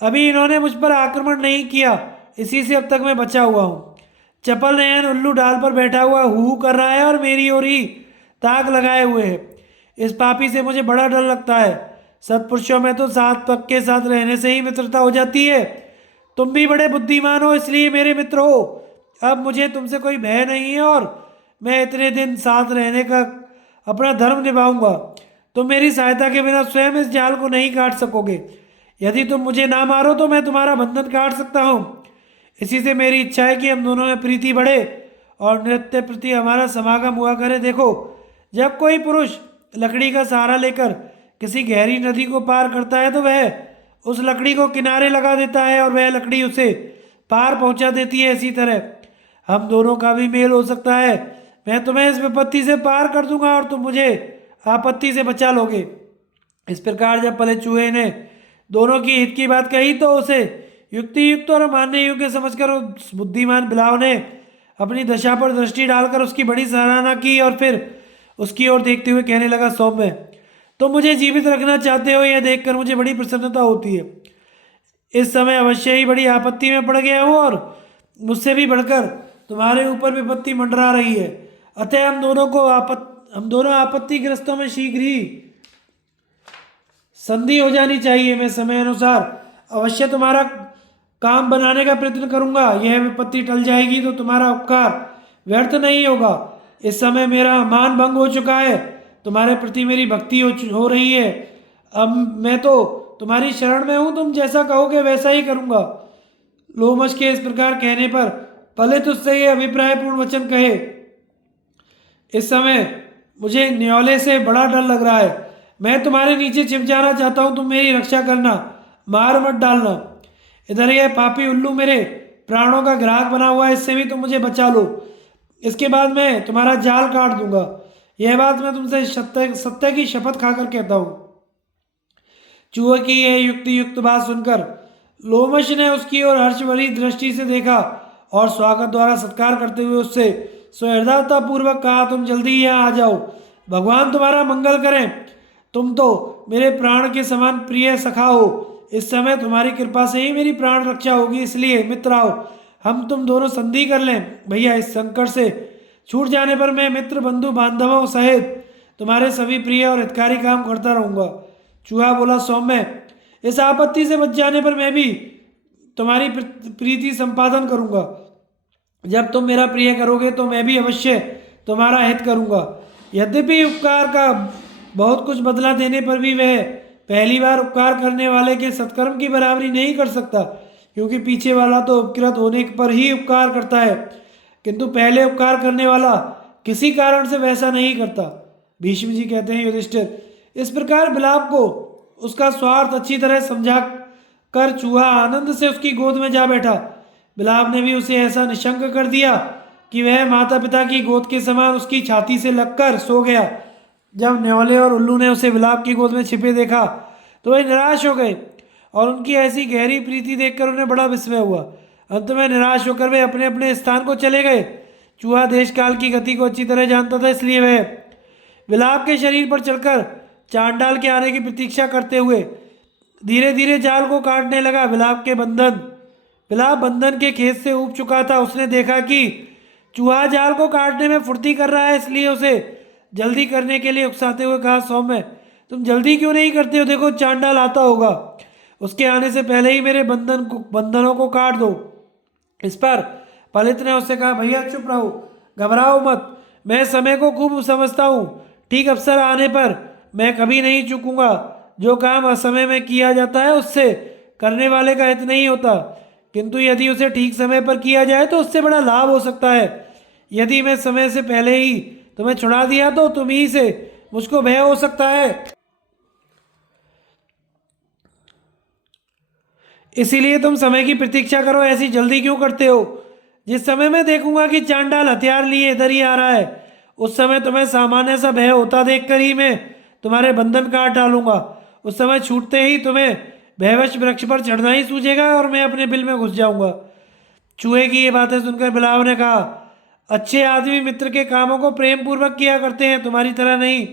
अभी इन्होंने मुझ पर आक्रमण नहीं किया, इसी से अब तक मैं बचा हुआ हूँ। चपल नयन उल्लू डाल पर बैठा हुआ हू कर रहा है और मेरी ओर ही ताक लगाए हुए है। इस पापी से मुझे बड़ा डर लगता है। सत्पुरुषों में तो साथ पग के साथ रहने से ही मित्रता हो जाती है। तुम भी बड़े बुद्धिमान हो, इसलिए मेरे मित्र हो। अब मुझे तुमसे कोई भय नहीं है और मैं इतने दिन साथ रहने का अपना धर्म निभाऊंगा। तुम मेरी सहायता के बिना स्वयं इस जाल को नहीं काट सकोगे। यदि तुम मुझे ना मारो तो मैं तुम्हारा बंधन काट सकता हूँ। इसी से मेरी इच्छा है कि हम दोनों में प्रीति बढ़े और नृत्य प्रति हमारा समागम हुआ करे। देखो, जब कोई पुरुष लकड़ी का सहारा लेकर किसी गहरी नदी को पार करता है तो वह उस लकड़ी को किनारे लगा देता है और वह लकड़ी उसे पार पहुंचा देती है। इसी तरह हम दोनों का भी मेल हो सकता है। मैं तुम्हें इस विपत्ति से पार कर दूंगा और तुम मुझे आपत्ति से बचा लोगे। इस प्रकार जब पले चूहे ने दोनों की हित की बात कही तो उसे युक्ति युक्त और मानने योग्य समझकर उस बुद्धिमान बिलाव ने अपनी दशा पर दृष्टि डालकर उसकी बड़ी सराहना की और फिर उसकी ओर देखते हुए कहने लगा, सौम्य, तुम मुझे जीवित रखना चाहते हो, यह देखकर मुझे बड़ी प्रसन्नता होती है। इस समय अवश्य ही बड़ी आपत्ति में पड़ गया हूँ और मुझसे भी बढ़कर तुम्हारे ऊपर विपत्ति मंडरा रही है। अतः हम दोनों आपत्तिग्रस्तों में शीघ्र ही संधि हो जानी चाहिए। मैं समय अनुसार अवश्य तुम्हारा काम बनाने का प्रयत्न करूंगा। यह विपत्ति टल जाएगी तो तुम्हारा उपकार व्यर्थ नहीं होगा। इस समय मेरा मान भंग हो चुका है, तुम्हारे प्रति मेरी भक्ति हो रही है। अब मैं तो तुम्हारी शरण में हूं, तुम जैसा कहोगे वैसा ही करूंगा। लोमश के इस प्रकार कहने पर पहले तुझसे ये अभिप्रायपूर्ण वचन कहे। इस समय मुझे न्योले से बड़ा डर लग रहा है। मैं तुम्हारे नीचे छिप जाना चाहता हूं, तुम मेरी रक्षा करना, मार मत डालना। इधर यह पापी उल्लू मेरे प्राणों का ग्राहक बना हुआ है, इससे भी तुम मुझे बचा लो। इसके बाद मैं तुम्हारा जाल काट दूंगा। यह बात मैं तुमसे सत्य सत्य की शपथ खाकर कहता हूं। चूहे की यह युक्ति युक्त बात सुनकर लोमश ने उसकी ओर हर्ष भरी दृष्टि से देखा और स्वागत द्वारा सत्कार करते हुए उससे सहृदयता पूर्वक कहा, तुम जल्दी ही यहाँ आ जाओ, भगवान तुम्हारा मंगल करें। तुम तो मेरे प्राण के समान प्रिय सखा हो। इस समय तुम्हारी कृपा से ही मेरी प्राण रक्षा होगी, इसलिए मित्र आओ, हम तुम दोनों संधि कर लें। भैया, इस संकट से छूट जाने पर मैं मित्र बंधु बांधवों सहित तुम्हारे सभी प्रिय और हितकारी काम करता रहूंगा। चूहा बोला, सौम्य, इस आपत्ति से बच जाने पर मैं भी तुम्हारी प्रीति संपादन करूंगा। जब तुम मेरा प्रिय करोगे तो मैं भी अवश्य तुम्हारा हित करूंगा। यद्यपि उपकार का बहुत कुछ बदला देने पर भी वह पहली बार उपकार करने वाले के सत्कर्म की बराबरी नहीं कर सकता, क्योंकि पीछे वाला तो उपकृत होने पर ही उपकार करता है, किंतु पहले उपकार करने वाला किसी कारण से वैसा नहीं करता। भीष्म जी कहते हैं, युधिष्ठिर, इस प्रकार बिलाप को उसका स्वार्थ अच्छी तरह समझा कर चूहा आनंद से उसकी गोद में जा बैठा। बिलाप ने भी उसे ऐसा निशंक कर दिया कि वह माता पिता की गोद के समान उसकी छाती से लगकर सो गया। जब न्योले और उल्लू ने उसे बिलाप की गोद में छिपे देखा तो वे निराश हो गए और उनकी ऐसी गहरी प्रीति देखकर उन्हें बड़ा विस्मय हुआ। अंत में निराश होकर वे अपने अपने स्थान को चले गए। चूहा देश काल की गति को अच्छी तरह जानता था, इसलिए वह बिलाप के शरीर पर चढ़कर चांडाल के आने की प्रतीक्षा करते हुए धीरे धीरे जाल को काटने लगा। बिलाप बंधन के खेत से ऊब चुका था। उसने देखा कि चूहा जाल को काटने में फुर्ती कर रहा है, इसलिए उसे जल्दी करने के लिए उकसाते हुए कहा, सौम्य, तुम जल्दी क्यों नहीं करते हो? देखो, चांडाल आता होगा, उसके आने से पहले ही मेरे बंधनों को काट दो। इस पर पलित ने उससे कहा, भैया चुप रहो, घबराओ मत, मैं समय को खूब समझता हूँ। ठीक अवसर आने पर मैं कभी नहीं चूकूंगा। जो काम असमय में किया जाता है उससे करने वाले का हित नहीं होता, किंतु यदि उसे ठीक समय पर किया जाए तो उससे बड़ा लाभ हो सकता है। यदि मैं समय से पहले ही तुम्हें छुड़ा दिया तो तुम ही से मुझको भय हो सकता है। इसीलिए तुम समय की प्रतीक्षा करो, ऐसी जल्दी क्यों करते हो? जिस समय मैं देखूंगा कि चांडाल हथियार लिए इधर ही आ रहा है, उस समय तुम्हें सामान्य सा भय होता देखकर ही मैं तुम्हारे बंधन काट डालूंगा। उस समय छूटते ही तुम्हें भयवश वृक्ष पर चढ़ना ही सूझेगा और मैं अपने बिल में घुस जाऊंगा। चूहे की ये बातें सुनकर बिलाव ने कहा, अच्छे आदमी मित्र के कामों को प्रेम पूर्वक किया करते हैं, तुम्हारी तरह नहीं।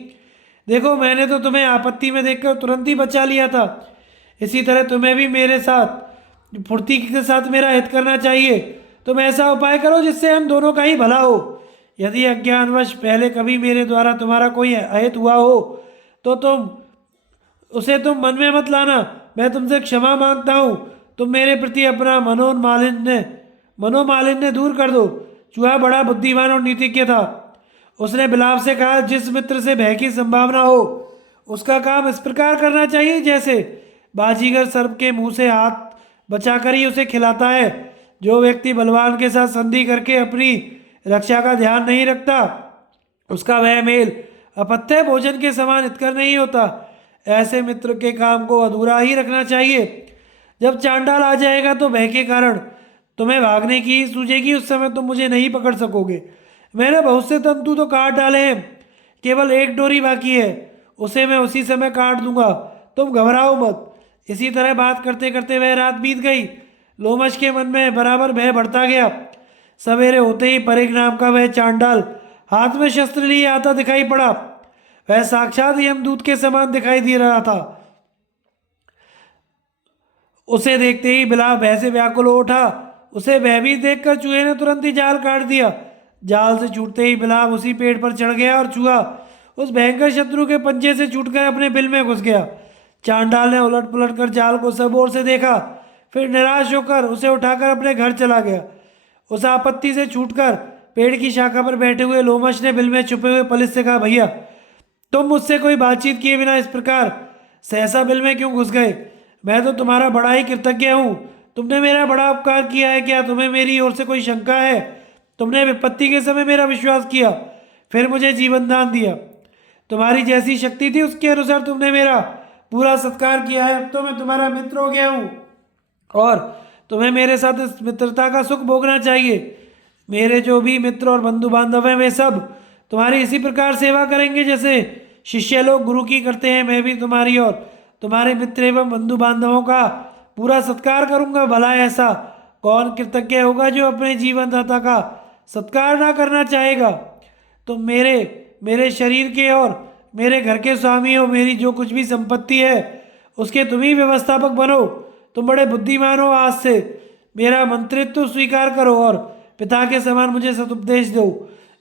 देखो, मैंने तो तुम्हें आपत्ति में देखकर तुरंत ही बचा लिया था। इसी तरह तुम्हें भी मेरे साथ फुर्ती के साथ मेरा हित करना चाहिए। तुम ऐसा उपाय करो जिससे हम दोनों का ही भला हो। यदि अज्ञानवश पहले कभी मेरे द्वारा तुम्हारा कोई अहित हुआ हो तो तुम मन में मत लाना। मैं तुमसे क्षमा मांगता हूँ। तुम मेरे प्रति अपना मनोमालिन्य दूर कर दो। चूहा बड़ा बुद्धिमान और नीतिज्ञ था। उसने बिलाव से कहा, जिस मित्र से भय की संभावना हो उसका काम इस प्रकार करना चाहिए जैसे बाजीगर सर्प के मुंह से हाथ बचाकर ही उसे खिलाता है। जो व्यक्ति बलवान के साथ संधि करके अपनी रक्षा का ध्यान नहीं रखता, उसका वह मेल अपत्य भोजन के समान हितकर नहीं होता। ऐसे मित्र के काम को अधूरा ही रखना चाहिए। जब चांडाल आ जाएगा तो भय के कारण तुम्हें भागने की ही सूझेगी, उस समय तुम मुझे नहीं पकड़ सकोगे। मैंने बहुत से तंतु तो काट डाले हैं, केवल एक डोरी बाकी है, उसे मैं उसी समय काट दूंगा। तुम घबराओ मत। इसी तरह बात करते करते वह रात बीत गई। लोमश के मन में बराबर भय बढ़ता गया। सवेरे होते ही परेख नाम का वह चांडाल हाथ में शस्त्र लिए आता दिखाई पड़ा। वह साक्षात यमदूत के समान दिखाई दे रहा था। उसे देखते ही बिलाव भय से व्याकुल हो उठा। उसे भयभीत देखकर चूहे ने तुरंत ही जाल काट दिया। जाल से छूटते ही बिलाव उसी पेड़ पर चढ़ गया और चूहा उस भयंकर शत्रु के पंजे से छूटकर अपने बिल में घुस गया। चांडाल ने उलट पुलट कर जाल को सब ओर से देखा, फिर निराश होकर उसे उठाकर अपने घर चला गया। उस आपत्ति से छूटकर पेड़ की शाखा पर बैठे हुए लोमश ने बिल में छुपे हुए पुलिस से कहा, भैया तुम मुझसे कोई बातचीत किए बिना इस प्रकार सहसा बिल में क्यों घुस गए? मैं तो तुम्हारा बड़ा ही कृतज्ञ हूँ। तुमने मेरा बड़ा उपकार किया है। क्या तुम्हें मेरी ओर से कोई शंका है? तुमने विपत्ति के समय मेरा विश्वास किया, फिर मुझे जीवन दान दिया। तुम्हारी जैसी शक्ति थी उसके अनुसार तुमने मेरा पूरा सत्कार किया है। अब तो मैं तुम्हारा मित्र हो गया हूँ और तुम्हें मेरे साथ इस मित्रता का सुख भोगना चाहिए। मेरे जो भी मित्र और बंधु बांधव हैं वे सब तुम्हारी इसी प्रकार सेवा करेंगे जैसे शिष्य लोग गुरु की करते हैं। मैं भी तुम्हारी और तुम्हारे मित्र एवं बंधु बांधवों का पूरा सत्कार करूंगा। भला ऐसा कौन कृतज्ञ होगा जो अपने जीवन दाता का सत्कार ना करना चाहेगा? तुम मेरे शरीर के और मेरे घर के स्वामी हो। मेरी जो कुछ भी संपत्ति है उसके तुम ही व्यवस्थापक बनो। तुम बड़े बुद्धिमान हो। आज से मेरा मंत्रित्व स्वीकार करो और पिता के समान मुझे सदुपदेश दो।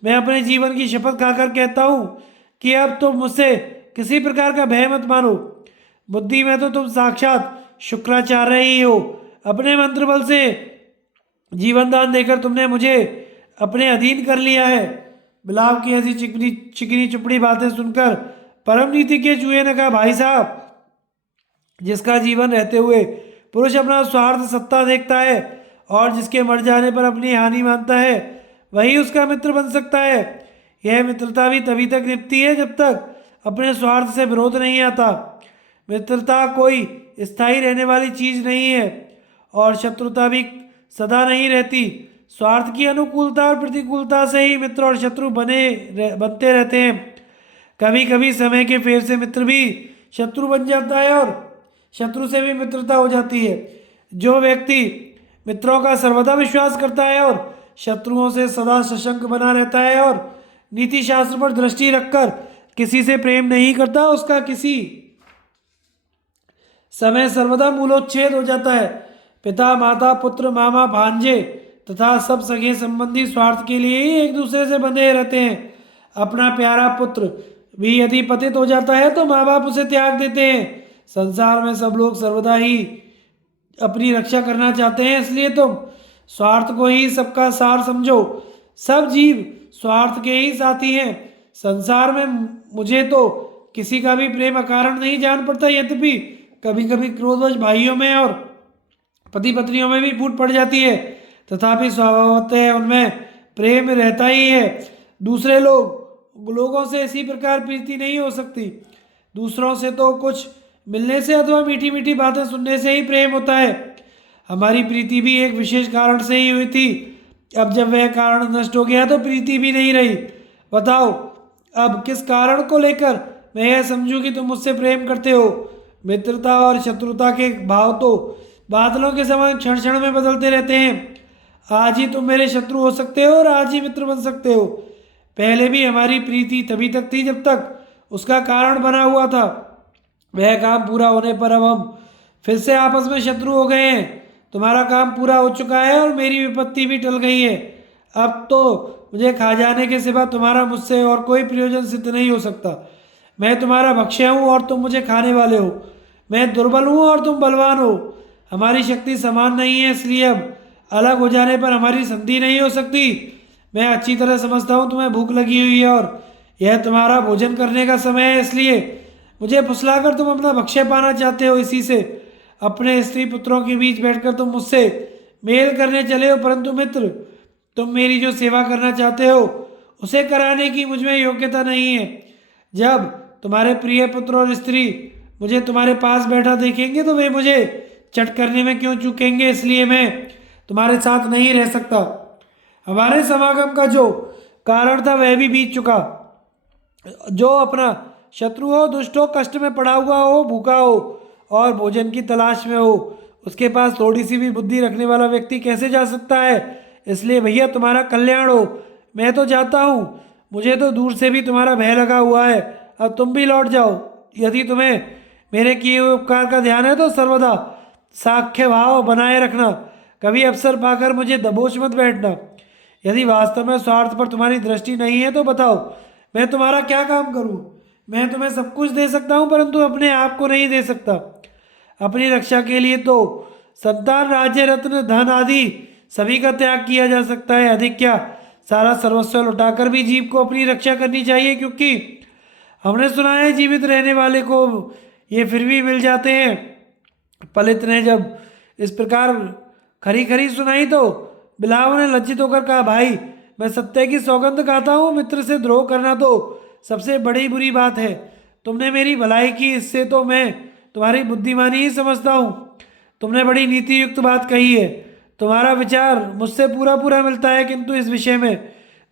मैं अपने जीवन की शपथ खाकर कहता हूँ कि अब तुम मुझसे किसी प्रकार का भय मत मानो। बुद्धि में तो तुम साक्षात शुक्राचार्य ही हो। अपने मंत्र बल से जीवन दान देकर तुमने मुझे अपने अधीन कर लिया है। बिलाव की ऐसी चिकनी चिकनी चुपड़ी बातें सुनकर परम नीति के चूहे ने कहा, भाई साहब, जिसका जीवन रहते हुए पुरुष अपना स्वार्थ सत्ता देखता है और जिसके मर जाने पर अपनी हानि मानता है, वही उसका मित्र बन सकता है। यह मित्रता भी तभी तक निभती है जब तक अपने स्वार्थ से विरोध नहीं आता। मित्रता कोई स्थायी रहने वाली चीज नहीं है और शत्रुता भी सदा नहीं रहती। स्वार्थ की अनुकूलता और प्रतिकूलता से ही मित्र और शत्रु बनते रहते हैं। कभी कभी समय के फेर से मित्र भी शत्रु बन जाता है और शत्रु से भी मित्रता हो जाती है। जो व्यक्ति मित्रों का सर्वदा विश्वास करता है और शत्रुओं से सदा सशंक बना रहता है और नीति शास्त्र पर दृष्टि रखकर किसी से प्रेम नहीं करता, उसका किसी समय सर्वदा मूलोच्छेद हो जाता है। पिता, माता, पुत्र, मामा, भांजे तथा सब सगे संबंधी स्वार्थ के लिए ही एक दूसरे से बंधे रहते हैं। अपना प्यारा पुत्र भी यदि पतित हो जाता है तो माँ बाप उसे त्याग देते हैं। संसार में सब लोग सर्वदा ही अपनी रक्षा करना चाहते हैं, इसलिए तुम स्वार्थ को ही सबका सार समझो। सब जीव स्वार्थ के ही साथी हैं। संसार में मुझे तो किसी का भी प्रेम अकारण नहीं जान पड़ता। यद्यपि कभी कभी क्रोधवश भाइयों में और पति पत्नियों में भी फूट पड़ जाती है, तथापि स्वभावतः उनमें प्रेम रहता ही है। दूसरे लोगों से इसी प्रकार प्रीति नहीं हो सकती। दूसरों से तो कुछ मिलने से अथवा मीठी मीठी बातें सुनने से ही प्रेम होता है। हमारी प्रीति भी एक विशेष कारण से ही हुई थी। अब जब वह कारण नष्ट हो गया तो प्रीति भी नहीं रही। बताओ अब किस कारण को लेकर मैं यह समझूं कि तुम मुझसे प्रेम करते हो? मित्रता और शत्रुता के भाव तो बादलों के समान क्षण क्षण में बदलते रहते हैं। आज ही तुम मेरे शत्रु हो सकते हो और आज ही मित्र बन सकते हो। पहले भी हमारी प्रीति तभी तक थी जब तक उसका कारण बना हुआ था। वह काम पूरा होने पर अब हम फिर से आपस में शत्रु हो गए हैं। तुम्हारा काम पूरा हो चुका है और मेरी विपत्ति भी टल गई है। अब तो मुझे खा जाने के सिवा तुम्हारा मुझसे और कोई प्रयोजन सिद्ध नहीं हो सकता। मैं तुम्हारा भक्ष्य हूँ और तुम मुझे खाने वाले हो। मैं दुर्बल हूँ और तुम बलवान हो। हमारी शक्ति समान नहीं है, इसलिए अब अलग हो जाने पर हमारी संधि नहीं हो सकती। मैं अच्छी तरह समझता हूँ तुम्हें भूख लगी हुई है और यह तुम्हारा भोजन करने का समय है, इसलिए मुझे फुसलाकर तुम अपना भक्ष्य पाना चाहते हो। इसी से अपने स्त्री पुत्रों के बीच बैठकर तुम मुझसे मेल करने चले हो। परंतु मित्र, तुम मेरी जो सेवा करना चाहते हो उसे कराने की मुझमें योग्यता नहीं है। जब तुम्हारे प्रिय पुत्र और स्त्री मुझे तुम्हारे पास बैठा देखेंगे तो वे मुझे चट करने में क्यों चूकेंगे, इसलिए मैं तुम्हारे साथ नहीं रह सकता। हमारे समागम का जो कारण था वह भी बीत चुका। जो अपना शत्रु हो, दुष्ट हो, कष्ट में पड़ा हुआ हो, भूखा हो और भोजन की तलाश में हो, उसके पास थोड़ी सी भी बुद्धि रखने वाला व्यक्ति कैसे जा सकता है? इसलिए भैया तुम्हारा कल्याण हो। मैं तो जाता हूँ, मुझे तो दूर से भी तुम्हारा भय लगा हुआ है। अब तुम भी लौट जाओ। यदि तुम्हें मेरे किए हुए उपकार का ध्यान है तो सर्वदा साख्य भाव बनाए रखना। कभी अवसर पाकर मुझे दबोच मत बैठना। यदि वास्तव में स्वार्थ पर तुम्हारी दृष्टि नहीं है तो बताओ, मैं तुम्हारा क्या काम करूं? मैं तुम्हें सब कुछ दे सकता हूं परंतु अपने आप को नहीं दे सकता। अपनी रक्षा के लिए तो संतान, राज्य, रत्न, धन आदि सभी का त्याग किया जा सकता है। अधिक क्या, सारा सर्वस्व लुटाकर भी जीव को अपनी रक्षा करनी चाहिए, क्योंकि हमने सुना है जीवित रहने वाले को ये फिर भी मिल जाते हैं। पलित ने जब इस प्रकार खरी खरी सुनाई तो बिलाव ने लज्जित होकर कहा, भाई मैं सत्य की सौगंध खाता हूँ, मित्र से द्रोह करना तो सबसे बड़ी बुरी बात है। तुमने मेरी भलाई की, इससे तो मैं तुम्हारी बुद्धिमानी ही समझता हूँ। तुमने बड़ी नीति युक्त बात कही है, तुम्हारा विचार मुझसे पूरा पूरा मिलता है, किंतु इस विषय में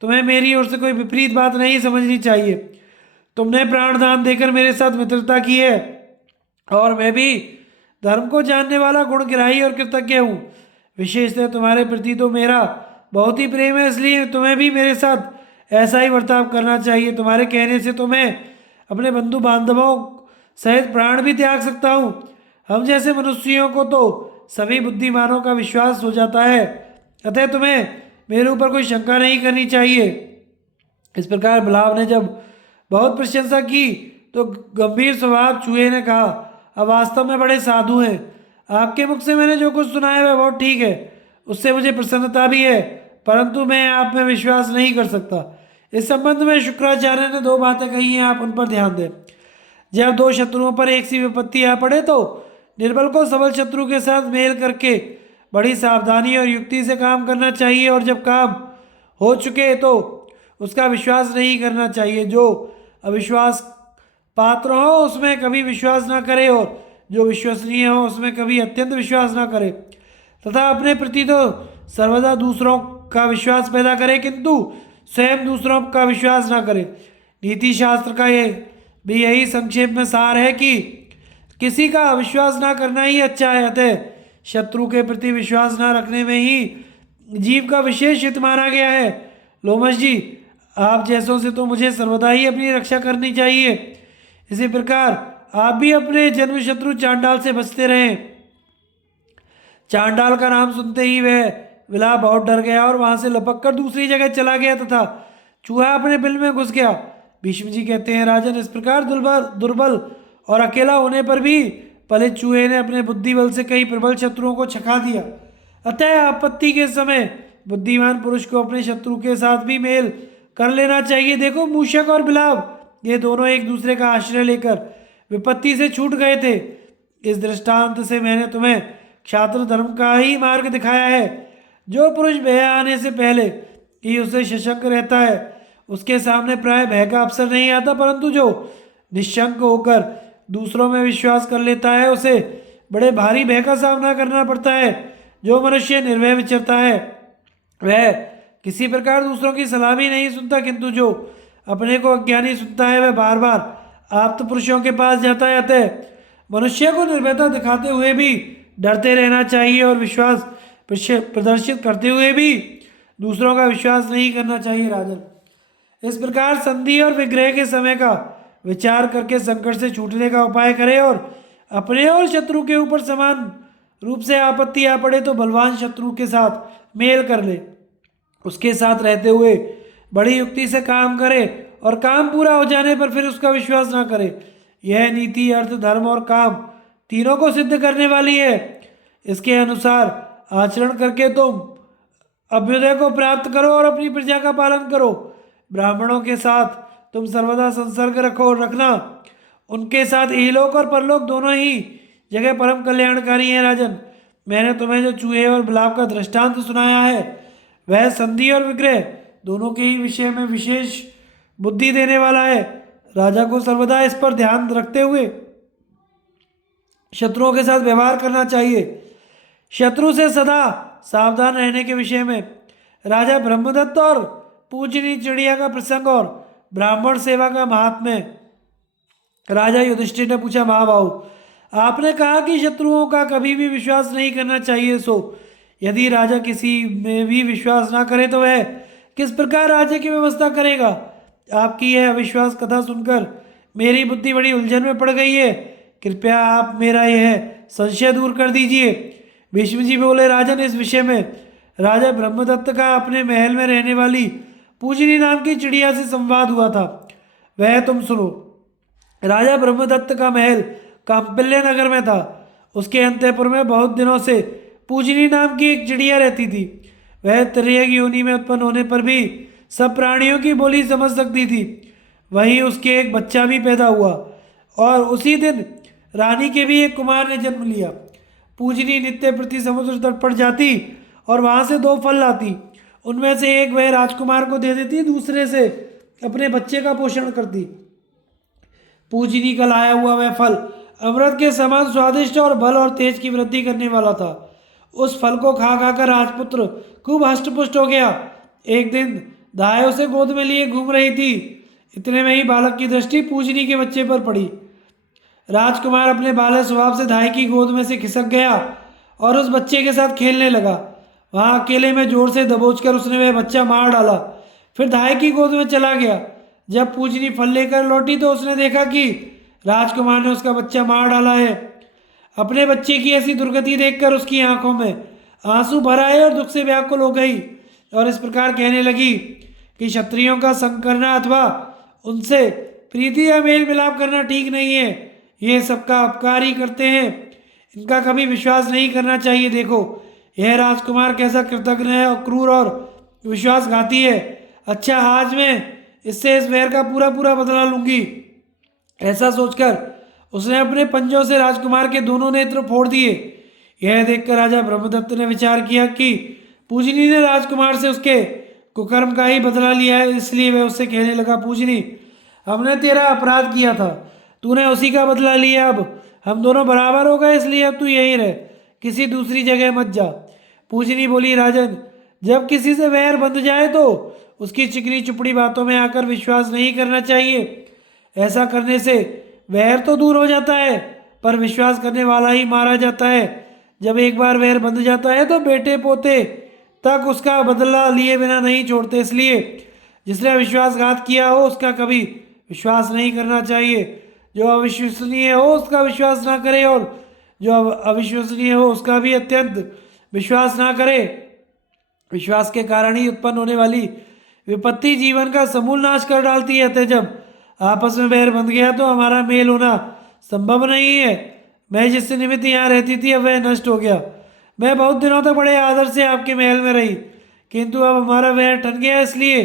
तुम्हें मेरी ओर से कोई विपरीत बात नहीं समझनी चाहिए। तुमने प्राणदान देकर मेरे साथ मित्रता की है, और मैं भी धर्म को जानने वाला, गुणग्राही और कृतज्ञ हूँ। विशेषतः तुम्हारे प्रति तो मेरा बहुत ही प्रेम है, इसलिए तुम्हें भी मेरे साथ ऐसा ही बर्ताव करना चाहिए। तुम्हारे कहने से तो मैं अपने बंधु बांधवों सहित प्राण भी त्याग सकता हूँ। हम जैसे मनुष्यों को तो सभी बुद्धिमानों का विश्वास हो जाता है, अतः तुम्हें मेरे ऊपर कोई शंका नहीं करनी चाहिए। इस प्रकार बिलाव ने जब बहुत प्रशंसा की तो गंभीर स्वभाव चूहे ने कहा, अब वास्तव में बड़े साधु हैं। आपके मुख से मैंने जो कुछ सुना है वह बहुत ठीक है, उससे मुझे प्रसन्नता भी है, परंतु मैं आप में विश्वास नहीं कर सकता। इस संबंध में शुक्राचार्य ने दो बातें कही हैं, आप उन पर ध्यान दें। जब दो शत्रुओं पर एक सी विपत्ति आ पड़े तो निर्बल को सबल शत्रु के साथ मेल करके बड़ी सावधानी और युक्ति से काम करना चाहिए, और जब काम हो चुके तो उसका विश्वास नहीं करना चाहिए। जो अविश्वास पात्र हो उसमें कभी विश्वास ना करे, और जो विश्वसनीय हो उसमें कभी अत्यंत विश्वास ना करे, तथा अपने प्रति तो सर्वदा दूसरों का विश्वास पैदा करे, किंतु स्वयं दूसरों का विश्वास ना करे। नीति शास्त्र का ये भी यही संक्षेप में सार है कि किसी का अविश्वास ना करना ही अच्छा है, अतः शत्रु के प्रति विश्वास ना रखने में ही जीव का विशेष हित माना गया है। लोमश जी, आप जैसों से तो मुझे सर्वदा ही अपनी रक्षा करनी चाहिए, इसी प्रकार आप भी अपने जन्म शत्रु चांडाल से बचते रहें। चांडाल का नाम सुनते ही वह विलाप बहुत डर गया और वहां से लपक कर दूसरी जगह चला गया तथा चूहा अपने बिल में घुस गया। भीष्म जी कहते हैं, राजन, इस प्रकार दुर्बल और अकेला होने पर भी पलित चूहे ने अपने बुद्धि बल से कई प्रबल शत्रुओं को छका दिया। अतः आपत्ति के समय बुद्धिमान पुरुष को अपने शत्रु के साथ भी मेल कर लेना चाहिए। देखो, मूषक और बिलाव ये दोनों एक दूसरे का आश्रय लेकर विपत्ति से छूट गए थे। इस दृष्टांत से मैंने तुम्हें क्षात्र धर्म का ही मार्ग दिखाया है। जो पुरुष भय आने से पहले ही उसे सशंक रहता है, उसके सामने प्राय भय का अवसर नहीं आता, परंतु जो निशंक होकर दूसरों में विश्वास कर लेता है उसे बड़े भारी भय का सामना करना पड़ता है। जो मनुष्य निर्भय विचरता है वह किसी प्रकार दूसरों की सलाह भी नहीं सुनता, किंतु जो अपने को अज्ञानी सुनता है वह बार बार आप्त पुरुषों के पास जाता है। अतः मनुष्य को निर्भयता दिखाते हुए भी डरते रहना चाहिए और विश्वास प्रदर्शित करते हुए भी दूसरों का विश्वास नहीं करना चाहिए। राजन, इस प्रकार संधि और विग्रह के समय का विचार करके संकट से छूटने का उपाय करे, और अपने और शत्रु के ऊपर समान रूप से आपत्ति आ पड़े तो बलवान शत्रु के साथ मेल कर ले, उसके साथ रहते हुए बड़ी युक्ति से काम करे, और काम पूरा हो जाने पर फिर उसका विश्वास ना करे। यह नीति अर्थ, धर्म और काम तीनों को सिद्ध करने वाली है। इसके अनुसार आचरण करके तुम अभ्युदय को प्राप्त करो और अपनी प्रजा का पालन करो। ब्राह्मणों के साथ तुम सर्वदा संसर्ग रखो और रखना, उनके साथ इहलोक और परलोक दोनों ही जगह परम कल्याणकारी हैं। राजन, मैंने तुम्हें जो चूहे और बिलाव का दृष्टांत सुनाया है वह संधि और विग्रह दोनों के ही विषय में विशेष बुद्धि देने वाला है। राजा को सर्वदा इस पर ध्यान रखते हुए शत्रुओं के साथ व्यवहार करना चाहिए। शत्रु से सदा सावधान रहने के विषय में राजा ब्रह्मदत्त और पूजनी चिड़िया का प्रसंग और ब्राह्मण सेवा का महात्म्य। राजा युधिष्ठिर ने पूछा, महाबाहु, आपने कहा कि शत्रुओं का कभी भी विश्वास नहीं करना चाहिए, सो यदि राजा किसी में भी विश्वास ना करे तो वह किस प्रकार राज्य की व्यवस्था करेगा? आपकी यह अविश्वास कथा सुनकर मेरी बुद्धि बड़ी उलझन में पड़ गई है, कृपया आप मेरा यह संशय दूर कर दीजिए। भीष्म जी बोले, राजन, इस विषय में राजा ब्रह्मदत्त का अपने महल में रहने वाली पूजनी नाम की चिड़िया से संवाद हुआ था, वह तुम सुनो। राजा ब्रह्मदत्त का महल कांपिल्य नगर में था। उसके अंतःपुर में बहुत दिनों से पूजनी नाम की एक चिड़िया रहती थी। वह तिर्यक योनि में उत्पन्न होने पर भी सब प्राणियों की बोली समझ सकती थी। वहीं उसके एक बच्चा भी पैदा हुआ और उसी दिन रानी के भी एक कुमार ने जन्म लिया। पूजनी नित्य प्रति समुद्र तट पर जाती और वहां से 2 फल लाती। उनमें से एक वह राजकुमार को दे देती, दूसरे से अपने बच्चे का पोषण करती। पूजनी का लाया हुआ वह फल अमृत के समान स्वादिष्ट और बल और तेज की वृद्धि करने वाला था। उस फल को खा खाकर राजपुत्र खूब हष्टपुष्ट हो गया। एक दिन दाय उसे गोद में लिए घूम रही थी। इतने में ही बालक की दृष्टि पूजनी के बच्चे पर पड़ी। राजकुमार अपने बालय स्वभाव से दाई की गोद में से खिसक गया और उस बच्चे के साथ खेलने लगा। वहां अकेले में जोर से दबोचकर उसने वह बच्चा मार डाला, फिर दाई की गोद में चला गया। जब पूजनी फल लेकर लौटी तो उसने देखा कि राजकुमार ने उसका बच्चा मार डाला है। अपने बच्चे की ऐसी दुर्गति देखकर उसकी आंखों में आंसू भर आए और दुख से व्याकुल हो गई और इस प्रकार कहने लगी कि क्षत्रियों का संग करना अथवा उनसे प्रीति या मेल मिलाप करना ठीक नहीं है। ये सबका अपकार ही करते हैं, इनका कभी विश्वास नहीं करना चाहिए। देखो यह राजकुमार कैसा कृतज्ञ है और क्रूर और विश्वासघाती है। अच्छा, आज मैं इससे इस वैर का पूरा पूरा बदला लूंगी। ऐसा सोचकर उसने अपने पंजों से राजकुमार के दोनों नेत्र फोड़ दिए। यह देखकर राजा ब्रह्मदत्त ने विचार किया कि पूजनी ने राजकुमार से उसके कुकर्म का ही बदला लिया है, इसलिए वह उससे कहने लगा, पूजनी, हमने तेरा अपराध किया था, तूने उसी का बदला लिया। अब हम दोनों बराबर हो गए, इसलिए अब तू यहीं रह, किसी दूसरी जगह मत जा। पूजनी बोली, राजन, जब किसी से वैर बंध जाए तो उसकी चिकनी चुपड़ी बातों में आकर विश्वास नहीं करना चाहिए। ऐसा करने से वैर तो दूर हो जाता है, पर विश्वास करने वाला ही मारा जाता है। जब एक बार वैर बंध जाता है तो बेटे पोते तक उसका बदला लिए बिना नहीं छोड़ते। इसलिए जिसने विश्वासघात किया हो उसका कभी विश्वास नहीं करना चाहिए। जो अविश्वसनीय हो उसका विश्वास ना करे और जो अविश्वसनीय हो उसका भी अत्यंत विश्वास ना करे। विश्वास के कारण ही उत्पन्न होने वाली विपत्ति जीवन का समूल नाश कर डालती है। अतः जब आपस में बैर बंध गया तो हमारा मेल होना संभव नहीं है। मैं जिससे निमित्त यहाँ रहती थी अब वह नष्ट हो गया। मैं बहुत दिनों तक बड़े आदर से आपके महल में रही, किंतु अब हमारा वैर ठन गया, इसलिए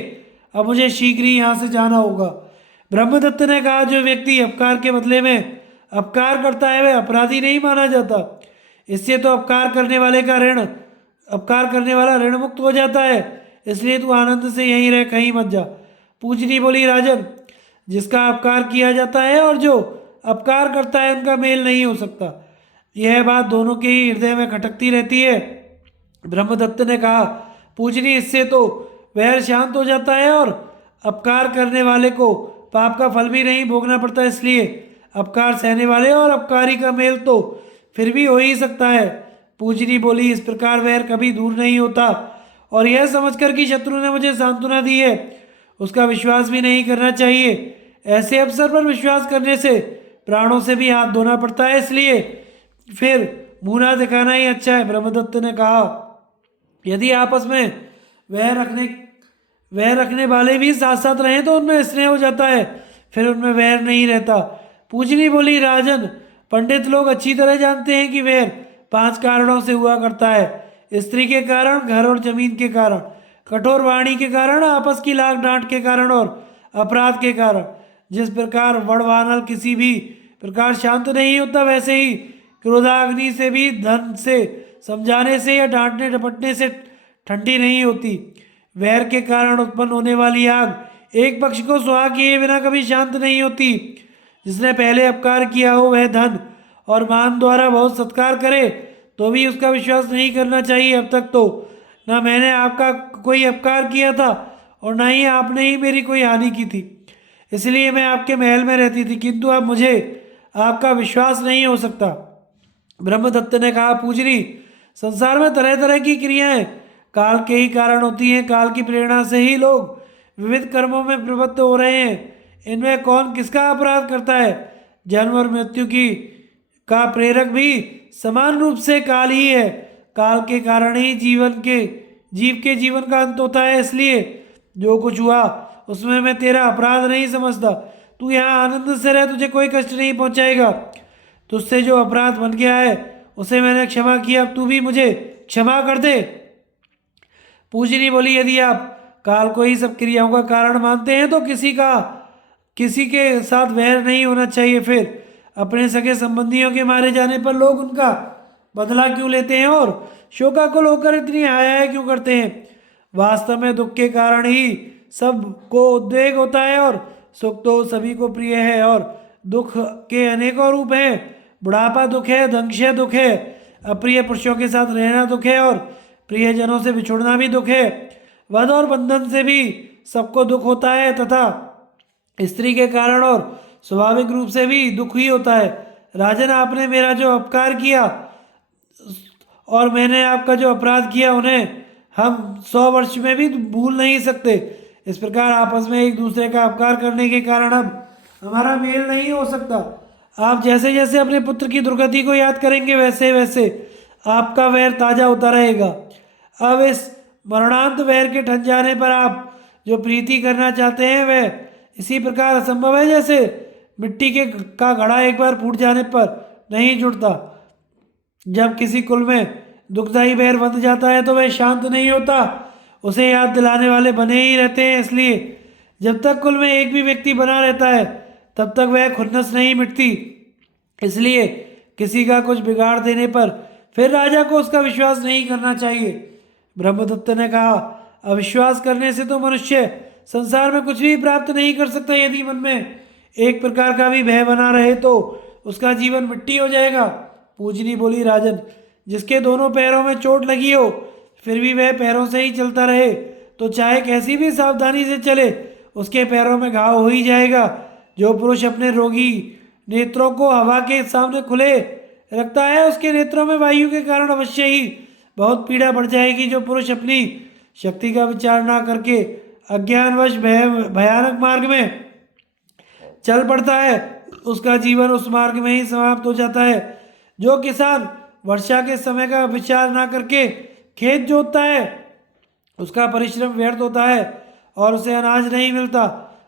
अब मुझे शीघ्र ही यहाँ से जाना होगा। ब्रह्मदत्त ने कहा, जो व्यक्ति अपकार के बदले में अपकार करता है वह अपराधी नहीं माना जाता। इससे तो अपकार करने वाला ऋण मुक्त हो जाता है। इसलिए तू आनंद से यहीं रह, कहीं मत जा। पूजनी बोली, राजन, जिसका अपकार किया जाता है और जो अपकार करता है उनका मेल नहीं हो सकता। यह बात दोनों के ही हृदय में खटकती रहती है। ब्रह्मदत्त ने कहा, पूजनी, इससे तो वैर शांत हो जाता है और अपकार करने वाले को पाप का फल भी नहीं भोगना पड़ता। इसलिए अपकार सहने वाले और अपकारी का मेल तो फिर भी हो ही सकता है। पूजनी बोली, इस प्रकार वैर कभी दूर नहीं होता और यह समझकर कि शत्रु ने मुझे सांत्वना दी है उसका विश्वास भी नहीं करना चाहिए। ऐसे अवसर पर विश्वास करने से प्राणों से भी हाथ धोना पड़ता है, इसलिए फिर मुंह दिखाना ही अच्छा है। ब्रह्मदत्त ने कहा, यदि आपस में वैर रखने वाले भी साथ साथ रहें तो उनमें स्नेह हो जाता है, फिर उनमें वैर नहीं रहता। पूजनी बोली, राजन, पंडित लोग अच्छी तरह जानते हैं कि वैर 5 कारणों से हुआ करता है। स्त्री के कारण, घर और जमीन के कारण, कठोर वाणी के कारण, आपस की लाग डांट के कारण और अपराध के कारण। जिस प्रकार वड़वानल किसी भी प्रकार शांत नहीं होता, वैसे ही क्रोधाग्नि से भी धन से समझाने से या डांटने डपटने से ठंडी नहीं होती। वैर के कारण उत्पन्न होने वाली आग एक पक्ष को सुहा किए बिना कभी शांत नहीं होती। जिसने पहले अपकार किया हो वह धन और मान द्वारा बहुत सत्कार करे तो भी उसका विश्वास नहीं करना चाहिए। अब तक तो ना मैंने आपका कोई अपकार किया था और ना ही आपने ही मेरी कोई हानि की थी, इसलिए मैं आपके महल में रहती थी, किंतु अब मुझे आपका विश्वास नहीं हो सकता। ब्रह्मदत्त ने कहा, पूजनी, संसार में तरह तरह की क्रियाएं काल के ही कारण होती हैं। काल की प्रेरणा से ही लोग विविध कर्मों में प्रवृत्त हो रहे हैं। इनमें कौन किसका अपराध करता है? जन्म और मृत्यु की का प्रेरक भी समान रूप से काल ही है। काल के कारण ही जीव के जीवन का अंत होता है। इसलिए जो कुछ हुआ उसमें मैं तेरा अपराध नहीं समझता। तू यहाँ आनंद से रह, तुझे कोई कष्ट नहीं पहुँचाएगा। तुझसे जो अपराध बन गया है उसे मैंने क्षमा किया, अब तू भी मुझे क्षमा कर दे। पूजनी बोली, यदि आप काल को ही सब क्रियाओं का कारण मानते हैं तो किसी के साथ वैर नहीं होना चाहिए। फिर अपने सगे संबंधियों के मारे जाने पर लोग उनका बदला क्यों लेते हैं और शोकाकुल होकर इतनी हाय क्यों करते हैं? वास्तव में दुख के कारण ही सबको उद्वेग होता है और सुख तो सभी को प्रिय है। और दुख के अनेकों रूप हैं। बुढ़ापा दुख है, दंशय दुख है, अप्रिय पुरुषों के साथ रहना दुख है और प्रियजनों से बिछुड़ना भी दुख है। वध और बंधन से भी सबको दुख होता है तथा स्त्री के कारण और स्वाभाविक रूप से भी दुख ही होता है। राजन, आपने मेरा जो अपकार किया और मैंने आपका जो अपराध किया उन्हें हम 100 वर्ष में भी भूल नहीं सकते। इस प्रकार आपस में एक दूसरे का अपकार करने के कारण अब हमारा मेल नहीं हो सकता। आप जैसे जैसे अपने पुत्र की दुर्गति को याद करेंगे वैसे वैसे आपका वैर ताजा होता रहेगा। अब इस मरणांत वैर के ठन जाने पर आप जो प्रीति करना चाहते हैं वह इसी प्रकार असंभव है जैसे मिट्टी का घड़ा एक बार फूट जाने पर नहीं जुड़ता। जब किसी कुल में दुखदाई वैर बंध जाता है तो वह शांत नहीं होता, उसे याद दिलाने वाले बने ही रहते हैं। इसलिए जब तक कुल में एक भी व्यक्ति बना रहता है तब तक वह खुन्नस नहीं मिटती। इसलिए किसी का कुछ बिगाड़ देने पर फिर राजा को उसका विश्वास नहीं करना चाहिए। ब्रह्मदत्त ने कहा, अविश्वास करने से तो मनुष्य संसार में कुछ भी प्राप्त नहीं कर सकता। यदि मन में एक प्रकार का भी भय बना रहे तो उसका जीवन मिट्टी हो जाएगा। पूजनी बोली, राजन, जिसके दोनों पैरों में चोट लगी हो फिर भी वह पैरों से ही चलता रहे तो चाहे कैसी भी सावधानी से चले उसके पैरों में घाव हो ही जाएगा। जो पुरुष अपने रोगी नेत्रों को हवा के सामने खुले रखता है उसके नेत्रों में वायु के कारण अवश्य ही बहुत पीड़ा बढ़ जाएगी। जो पुरुष अपनी शक्ति का विचार ना करके अज्ञानवश भयानक मार्ग में चल पड़ता है उसका जीवन उस मार्ग में ही समाप्त हो जाता है। जो किसान वर्षा के समय का विचार ना करके खेत जोतता है उसका परिश्रम व्यर्थ होता है और उसे अनाज नहीं मिलता।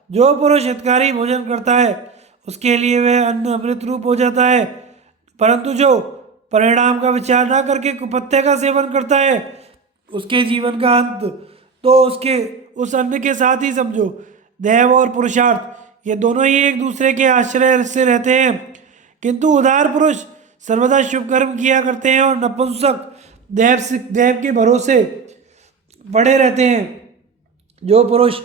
जो पुरुष हितकारी भोजन करता है उसके लिए वह अन्न अमृत रूप हो जाता है, परंतु जो परिणाम का विचार ना करके कुपत्ते का सेवन करता है उसके जीवन का अंत तो उसके उस अन्न के साथ ही समझो। दैव और पुरुषार्थ ये दोनों ही एक दूसरे के आश्रय से रहते हैं, किंतु उदार पुरुष सर्वदा शुभ कर्म किया करते हैं और नपुंसक दैव के भरोसे पड़े रहते हैं। जो पुरुष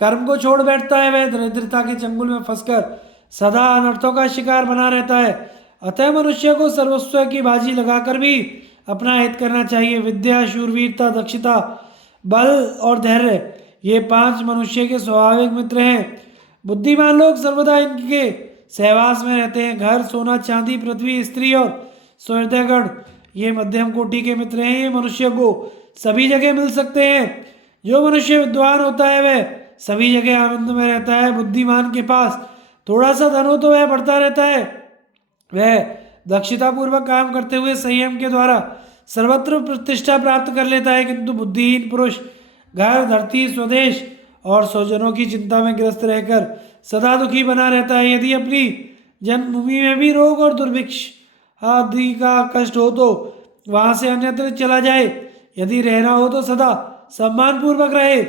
कर्म को छोड़ बैठता है वह दरिद्रता के चंगुल में फंसकर सदा अनर्थों का शिकार बना रहता है। अतः मनुष्य को सर्वस्व की बाजी लगाकर भी अपना हित करना चाहिए। विद्या, शूरवीरता, दक्षता, बल और धैर्य ये 5 मनुष्य के स्वाभाविक मित्र हैं। बुद्धिमान लोग सर्वदा इनके सहवास में रहते हैं। घर, सोना, चांदी, पृथ्वी, स्त्री और सहृदयगण ये मध्यम कोटि के मित्र हैं। ये मनुष्य को सभी जगह मिल सकते हैं। जो मनुष्य विद्वान होता है वह सभी जगह आनंद में रहता है। बुद्धिमान के पास थोड़ा सा धन हो तो वह बढ़ता रहता है। वह दक्षतापूर्वक काम करते हुए संयम के द्वारा सर्वत्र प्रतिष्ठा प्राप्त कर लेता है, किंतु बुद्धिहीन पुरुष घर, धरती, स्वदेश और स्वजनों की चिंता में ग्रस्त रहकर सदा दुखी बना रहता है। यदि अपनी जन्मभूमि में भी रोग और दुर्भिक्ष आदि का कष्ट हो तो वहां से अन्यत्र चला जाए। यदि रहना हो तो सदा सम्मानपूर्वक रहे।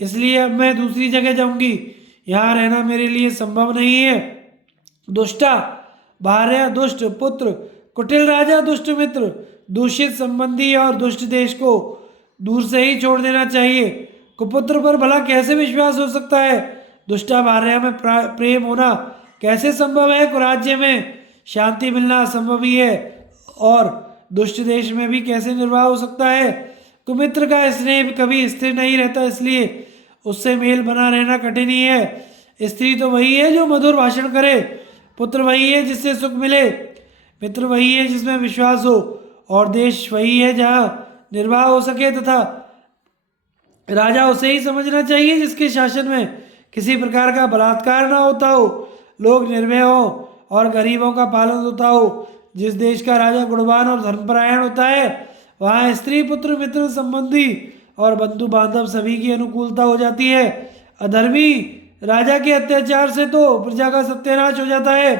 इसलिए अब मैं दूसरी जगह जाऊंगी, यहाँ रहना मेरे लिए संभव नहीं है। दुष्टा भार्या, दुष्ट पुत्र, कुटिल राजा, दुष्ट मित्र, दूषित संबंधी और दुष्ट देश को दूर से ही छोड़ देना चाहिए। कुपुत्र पर भला कैसे विश्वास हो सकता है? दुष्टा भार्या में प्रेम होना कैसे संभव है? कुराज्य में शांति मिलना असंभव ही है और दुष्ट देश में भी कैसे निर्वाह हो सकता है? कुमित्र का स्नेह कभी स्थिर नहीं रहता, इसलिए उससे मेल बना रहना कठिन ही है। स्त्री तो वही है जो मधुर भाषण करे, पुत्र वही है जिससे सुख मिले, मित्र वही है जिसमें विश्वास हो और देश वही है जहाँ निर्वाह हो सके, तथा राजा उसे ही समझना चाहिए जिसके शासन में किसी प्रकार का बलात्कार ना होता हो, लोग निर्भय हो और गरीबों का पालन होता हो। जिस देश का राजा गुणवान और धर्मपरायण होता है वहाँ स्त्री, पुत्र, मित्र, संबंधी और बंधु बांधव सभी की अनुकूलता हो जाती है। अधर्मी राजा के अत्याचार से तो प्रजा का सत्यानाश हो जाता है।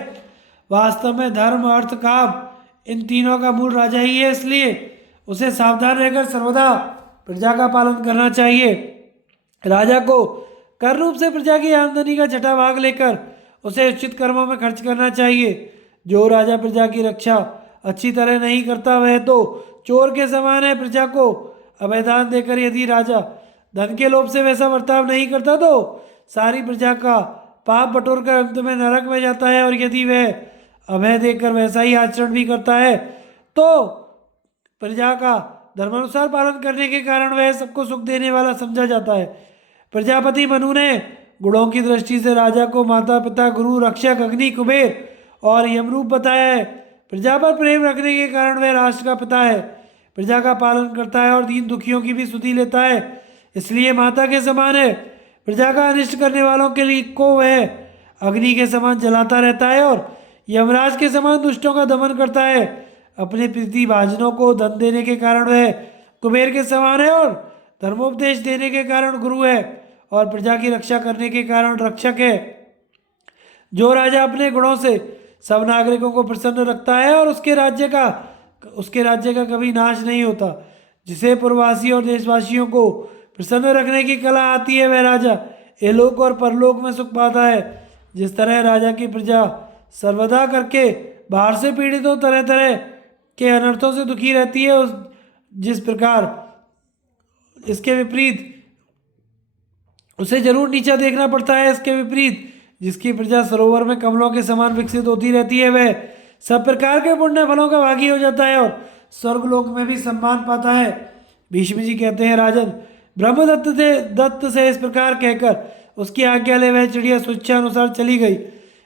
वास्तव में धर्म, अर्थ, काम इन तीनों का मूल राजा ही है, इसलिए उसे सावधान रहकर सर्वदा प्रजा का पालन करना चाहिए। राजा को कर रूप से प्रजा की आमदनी का छठा भाग लेकर उसे उचित कर्मों में खर्च करना चाहिए। जो राजा प्रजा की रक्षा अच्छी तरह नहीं करता वह तो चोर के समान है। प्रजा को अभयदान देकर यदि राजा धन के लोभ से वैसा बर्ताव नहीं करता तो सारी प्रजा का पाप बटोर कर अंत में नरक में जाता है। और यदि वह अभय देकर वैसा ही आचरण भी करता है तो प्रजा का धर्मानुसार पालन करने के कारण वह सबको सुख देने वाला समझा जाता है। प्रजापति मनु ने गुणों की दृष्टि से राजा को माता पिता, गुरु, रक्षक, अग्नि, कुबेर और यमरूप बताया है। प्रजा पर प्रेम रखने के कारण वह राष्ट्र का पिता है, प्रजा का पालन करता है और दीन दुखियों की भी सुधि लेता है, इसलिए माता के समान है। प्रजा का अनिष्ट करने वालों के लिए को वह अग्नि के समान जलाता रहता है और यमराज के समान दुष्टों का दमन करता है। अपने प्रीति भाजनों को धन देने के कारण वह कुबेर के समान है और धर्मोपदेश देने के कारण गुरु है और प्रजा की रक्षा करने के कारण रक्षक है। जो राजा अपने गुणों से सब नागरिकों को प्रसन्न रखता है और उसके राज्य का कभी नाश नहीं होता। जिसे पूर्ववासी और देशवासियों को प्रसन्न रखने की कला आती है वह राजा इहलोक और परलोक में सुख पाता है। जिस तरह राजा की प्रजा सर्वदा करके बाहर से पीड़ित हो तरह तरह के अनर्थों से दुखी रहती है, जिस प्रकार इसके विपरीत उसे जरूर नीचा देखना पड़ता है। इसके विपरीत जिसकी प्रजा सरोवर में कमलों के समान विकसित होती रहती है वह सब प्रकार के पुण्य फलों का भागी हो जाता है और स्वर्गलोक में भी सम्मान पाता है। भीष्म जी कहते हैं, राजन, ब्रह्मदत्त से इस प्रकार कहकर उसकी आज्ञा ले वह चिड़िया स्वेच्छा अनुसार चली गई।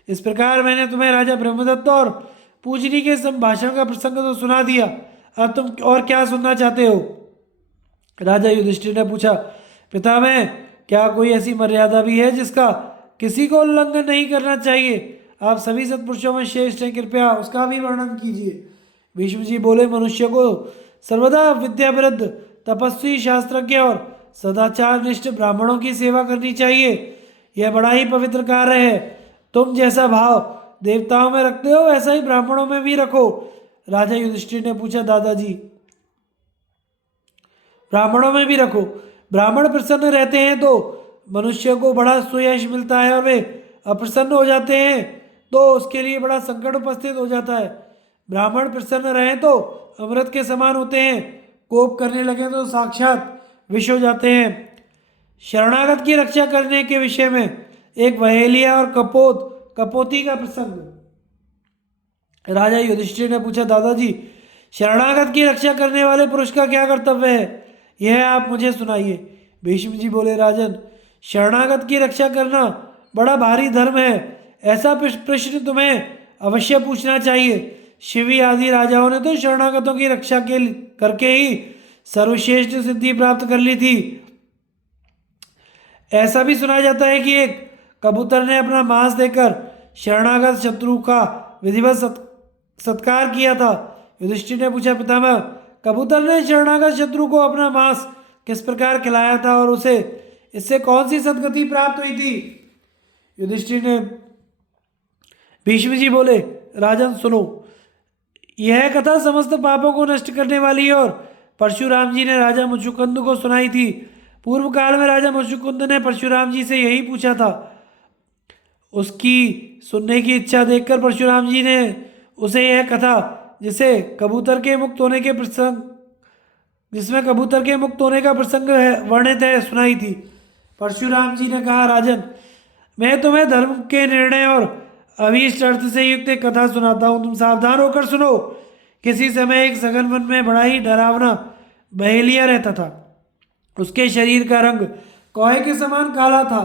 इस प्रकार मैंने तुम्हें राजा ब्रह्मदत्त और पूजनी के संभाषण का प्रसंग तो सुना दिया, अब तुम और क्या सुनना चाहते हो? राजा युधिष्ठिर ने पूछा, पितामह, क्या कोई ऐसी मर्यादा भी है जिसका किसी को उल्लंघन नहीं करना चाहिए? आप सभी सत्पुरुषों में श्रेष्ठ हैं, कृपया उसका भी वर्णन कीजिए। भीष्म जी बोले, मनुष्य को सर्वदा विद्यावृद्ध, तपस्वी, शास्त्रज्ञ और सदाचार निष्ठ ब्राह्मणों की सेवा करनी चाहिए। यह बड़ा ही पवित्र कार्य है। तुम जैसा भाव देवताओं में रखते हो वैसा ही ब्राह्मणों में भी रखो। राजा युधिष्ठिर ने पूछा, दादाजी, ब्राह्मणों में भी रखो? ब्राह्मण प्रसन्न रहते हैं तो मनुष्य को बड़ा सुयश मिलता है और वे अप्रसन्न हो जाते हैं तो उसके लिए बड़ा संकट उपस्थित हो जाता है। ब्राह्मण प्रसन्न रहें तो अमृत के समान होते हैं, कोप करने लगे तो साक्षात विष हो जाते हैं। शरणागत की रक्षा करने के विषय में एक वहेलिया और कपोती का प्रसंग। राजा युधिष्ठिर ने पूछा, दादाजी, शरणागत की रक्षा करने वाले पुरुष का क्या कर्तव्य है, यह आप मुझे सुनाइए। भीष्म जी बोले, राजन, शरणागत की रक्षा करना बड़ा भारी धर्म है। ऐसा प्रश्न तुम्हें अवश्य पूछना चाहिए। शिवी आदि राजाओं ने तो शरणागतों की रक्षा करके ही सर्वश्रेष्ठ सिद्धि प्राप्त कर ली थी। ऐसा भी सुना जाता है कि एक कबूतर ने अपना मांस देकर शरणागत शत्रु का विधिवत सत्कार किया था। युधिष्ठिर ने पूछा, पितामह, कबूतर ने शरणागत शत्रु को अपना मांस किस प्रकार खिलाया था और उसे इससे कौन सी सदगति प्राप्त हुई थी? युधिष्ठिर ने भीष्म जी बोले, राजन, सुनो, यह कथा समस्त पापों को नष्ट करने वाली है और परशुराम जी ने राजा मुचुकुंद को सुनाई थी। पूर्व काल में राजा मुचुकुंद ने परशुराम जी से यही पूछा था। उसकी सुनने की इच्छा देखकर परशुराम जी ने उसे यह कथा जिसमें कबूतर के मुक्त होने का प्रसंग वर्णित है सुनाई थी। परशुराम जी ने कहा, राजन, मैं तुम्हें धर्म के निर्णय और अभीष्ट अर्थ से युक्त एक कथा सुनाता हूँ, तुम सावधान होकर सुनो। किसी समय एक सघन वन में बड़ा ही डरावना बहेलिया रहता था। उसके शरीर का रंग कोहे के समान काला था।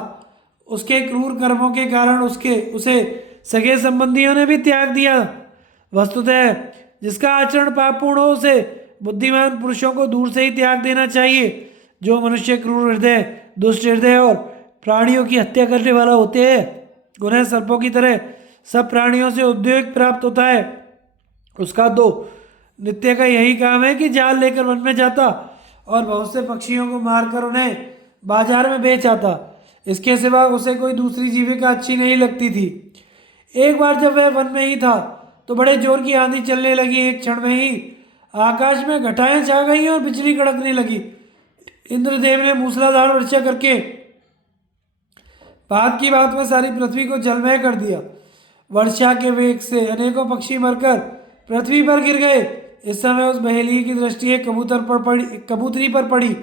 उसके क्रूर कर्मों के कारण उसे सगे संबंधियों ने भी त्याग दिया। वस्तुतः जिसका आचरण पापपूर्ण हो उसे बुद्धिमान पुरुषों को दूर से ही त्याग देना चाहिए। जो मनुष्य क्रूर हृदय, दुष्ट हृदय और प्राणियों की हत्या करने वाला होते हैं, उन्हें सर्पों की तरह सब प्राणियों से उद्योग प्राप्त होता है। उसका तो नित्य का यही काम है कि जाल लेकर वन में जाता और बहुत से पक्षियों को मारकर उन्हें बाजार में बेच आता। इसके सिवा उसे कोई दूसरी जीविका अच्छी नहीं लगती थी। एक बार जब वह वन में ही था तो बड़े जोर की आंधी चलने लगी। एक क्षण में ही आकाश में घटाएं छा गई और बिजली कड़कने लगी। इंद्रदेव ने मूसलाधार वर्षा करके बात की बात में सारी पृथ्वी को जलमय कर दिया। वर्षा के वेग से अनेकों पक्षी मरकर पृथ्वी पर गिर गए। इस समय उस बहेलिये की दृष्टि एक कबूतरी पर पड़ी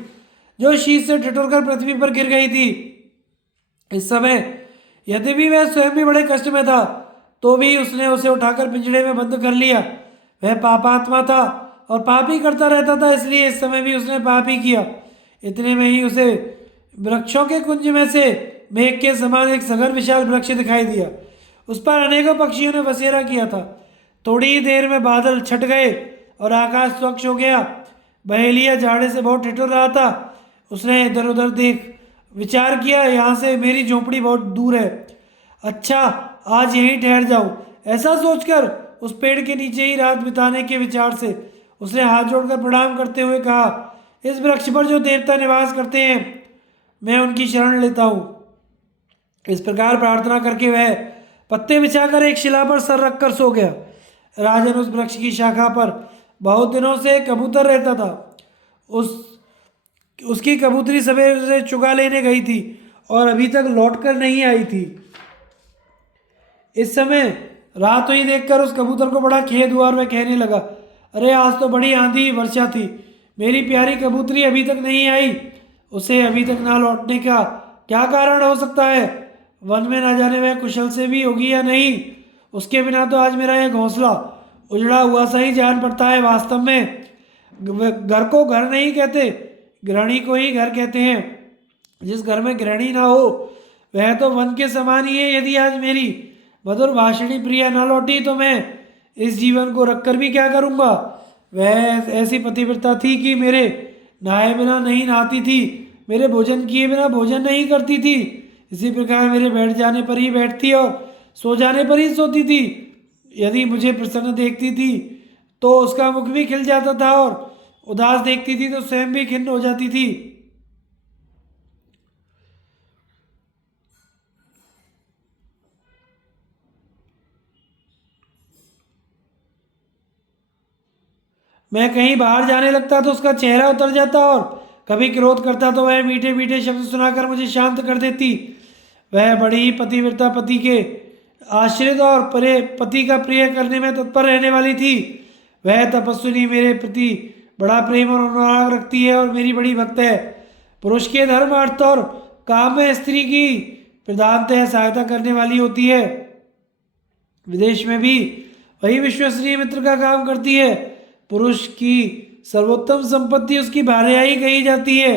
जो शीश से ठिठुरकर पृथ्वी पर गिर गई थी। इस समय यद्यपि वह स्वयं भी बड़े कष्ट में था, तो भी उसने उसे उठाकर पिंजड़े में बंद कर लिया। वह पापात्मा था और पाप ही करता रहता था, इसलिए इस समय भी उसने पाप ही किया। इतने में ही उसे वृक्षों के कुंज में से मेघ के समान एक सघन विशाल वृक्ष दिखाई दिया। उस पर अनेकों पक्षियों ने बसेरा किया था। थोड़ी ही देर में बादल छट गए और आकाश स्वच्छ हो गया। बहेलिया जाड़े से बहुत ठिठुर रहा था। उसने इधर उधर देख विचार किया, यहाँ से मेरी झोंपड़ी बहुत दूर है। अच्छा, आज यहीं ठहर जाऊं। ऐसा सोचकर उस पेड़ के नीचे ही रात बिताने के विचार से उसने हाथ जोड़कर प्रणाम करते हुए कहा, इस वृक्ष पर जो देवता निवास करते हैं मैं उनकी शरण लेता हूँ। इस प्रकार प्रार्थना करके वह पत्ते बिछाकर एक शिला पर सर रखकर सो गया। राजन उस वृक्ष की शाखा पर बहुत दिनों से कबूतर रहता था। उसकी कबूतरी सवेरे से चुगा लेने गई थी और अभी तक लौटकर नहीं आई थी। इस समय रात हुई देखकर उस कबूतर को बड़ा खेद हुआ और वह कहने लगा, अरे आज तो बड़ी आंधी वर्षा थी, मेरी प्यारी कबूतरी अभी तक नहीं आई। उसे अभी तक ना लौटने का क्या कारण हो सकता है? वन में ना जाने वह कुशल से भी होगी या नहीं। उसके बिना तो आज मेरा यह घोंसला उजड़ा हुआ सा ही जान पड़ता है। वास्तव में घर को घर नहीं कहते, गृहिणी को ही घर कहते हैं। जिस घर में गृहिणी ना हो वह तो वन के समान ही है। यदि आज मेरी मधुर भाषणी प्रिया न लौटी तो मैं इस जीवन को रखकर भी क्या करूँगा। वह ऐसी पतिव्रता थी कि मेरे नहाए बिना नहीं नहाती थी, मेरे भोजन किए बिना भोजन नहीं करती थी। इसी प्रकार मेरे बैठ जाने पर ही बैठती और सो जाने पर ही सोती थी। यदि मुझे प्रसन्न देखती थी तो उसका मुख भी खिल जाता था और उदास देखती थी तो स्वयं भी खिन्न हो जाती थी। मैं कहीं बाहर जाने लगता तो उसका चेहरा उतर जाता और कभी क्रोध करता तो वह मीठे मीठे शब्द सुनाकर मुझे शांत कर देती। वह बड़ी ही पतिव्रता, पति के आश्रित और पति का प्रिय करने में तत्पर रहने वाली थी। वह तपस्विनी मेरे प्रति बड़ा प्रेम और अनुराग रखती है और मेरी बड़ी भक्त है। पुरुष के धर्म, अर्थ और काम में स्त्री की प्रधानतः सहायता करने वाली होती है। विदेश में भी वही विश्वसनीय मित्र का काम करती है। पुरुष की सर्वोत्तम संपत्ति उसकी भार्याई कही जाती है।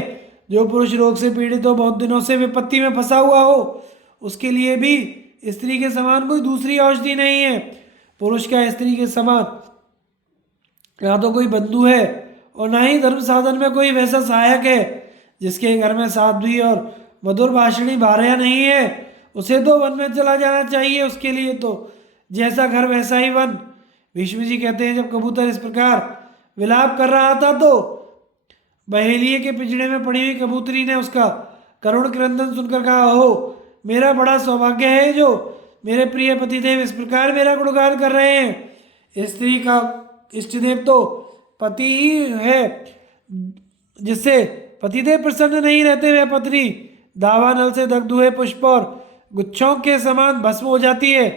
जो पुरुष रोग से पीड़ित हो, बहुत दिनों से विपत्ति में फंसा हुआ हो, उसके लिए भी स्त्री के समान कोई दूसरी औषधि नहीं है। पुरुष का स्त्री के समान ना तो कोई बंधु है और ना ही धर्म साधन में कोई वैसा सहायक है। जिसके घर में साध्वी और मधुर भाषणी भार्या नहीं है उसे तो वन में चला जाना चाहिए। उसके लिए तो जैसा घर वैसा ही वन। भीष्म जी कहते हैं, जब कबूतर इस प्रकार विलाप कर रहा था तो बहेलिये के पिंजड़े में पड़ी हुई कबूतरी ने उसका करुण क्रंदन सुनकर कहा, ओह मेरा बड़ा सौभाग्य है जो मेरे प्रिय पतिदेव इस प्रकार मेरा गुणगान कर रहे हैं। स्त्री का इष्टदेव तो पति ही है। जिससे पतिदेव प्रसन्न नहीं रहते वह पत्नी दावानल से दग्ध हुए पुष्प और गुच्छों के समान भस्म हो जाती है।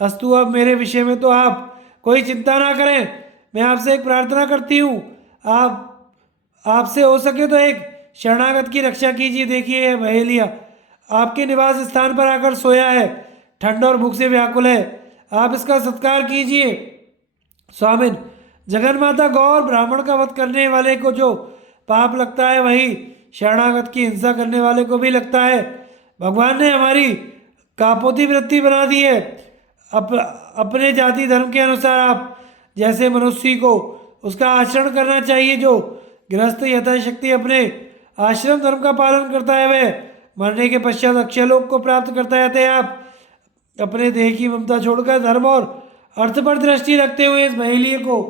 अस्तु, अब मेरे विषय में तो आप कोई चिंता ना करें। मैं आपसे एक प्रार्थना करती हूँ, आपसे हो सके तो एक शरणागत की रक्षा कीजिए। देखिए यह बहेलिया आपके निवास स्थान पर आकर सोया है, ठंड और भूख से व्याकुल है, आप इसका सत्कार कीजिए। स्वामिन, जगन माता गौर ब्राह्मण का वध करने वाले को जो पाप लगता है वही शरणागत की हिंसा करने वाले को भी लगता है। भगवान ने हमारी कापोती वृत्ति बना दी है। अपने जाति धर्म के अनुसार आप जैसे मनुष्य को उसका आचरण करना चाहिए। जो गृहस्थ यथाशक्ति अपने आश्रम धर्म का पालन करता है वह मरने के पश्चात अक्षयलोक को प्राप्त करता है। अतः आप अपने देह की ममता छोड़कर धर्म और अर्थ पर दृष्टि रखते हुए इस बहेलिये को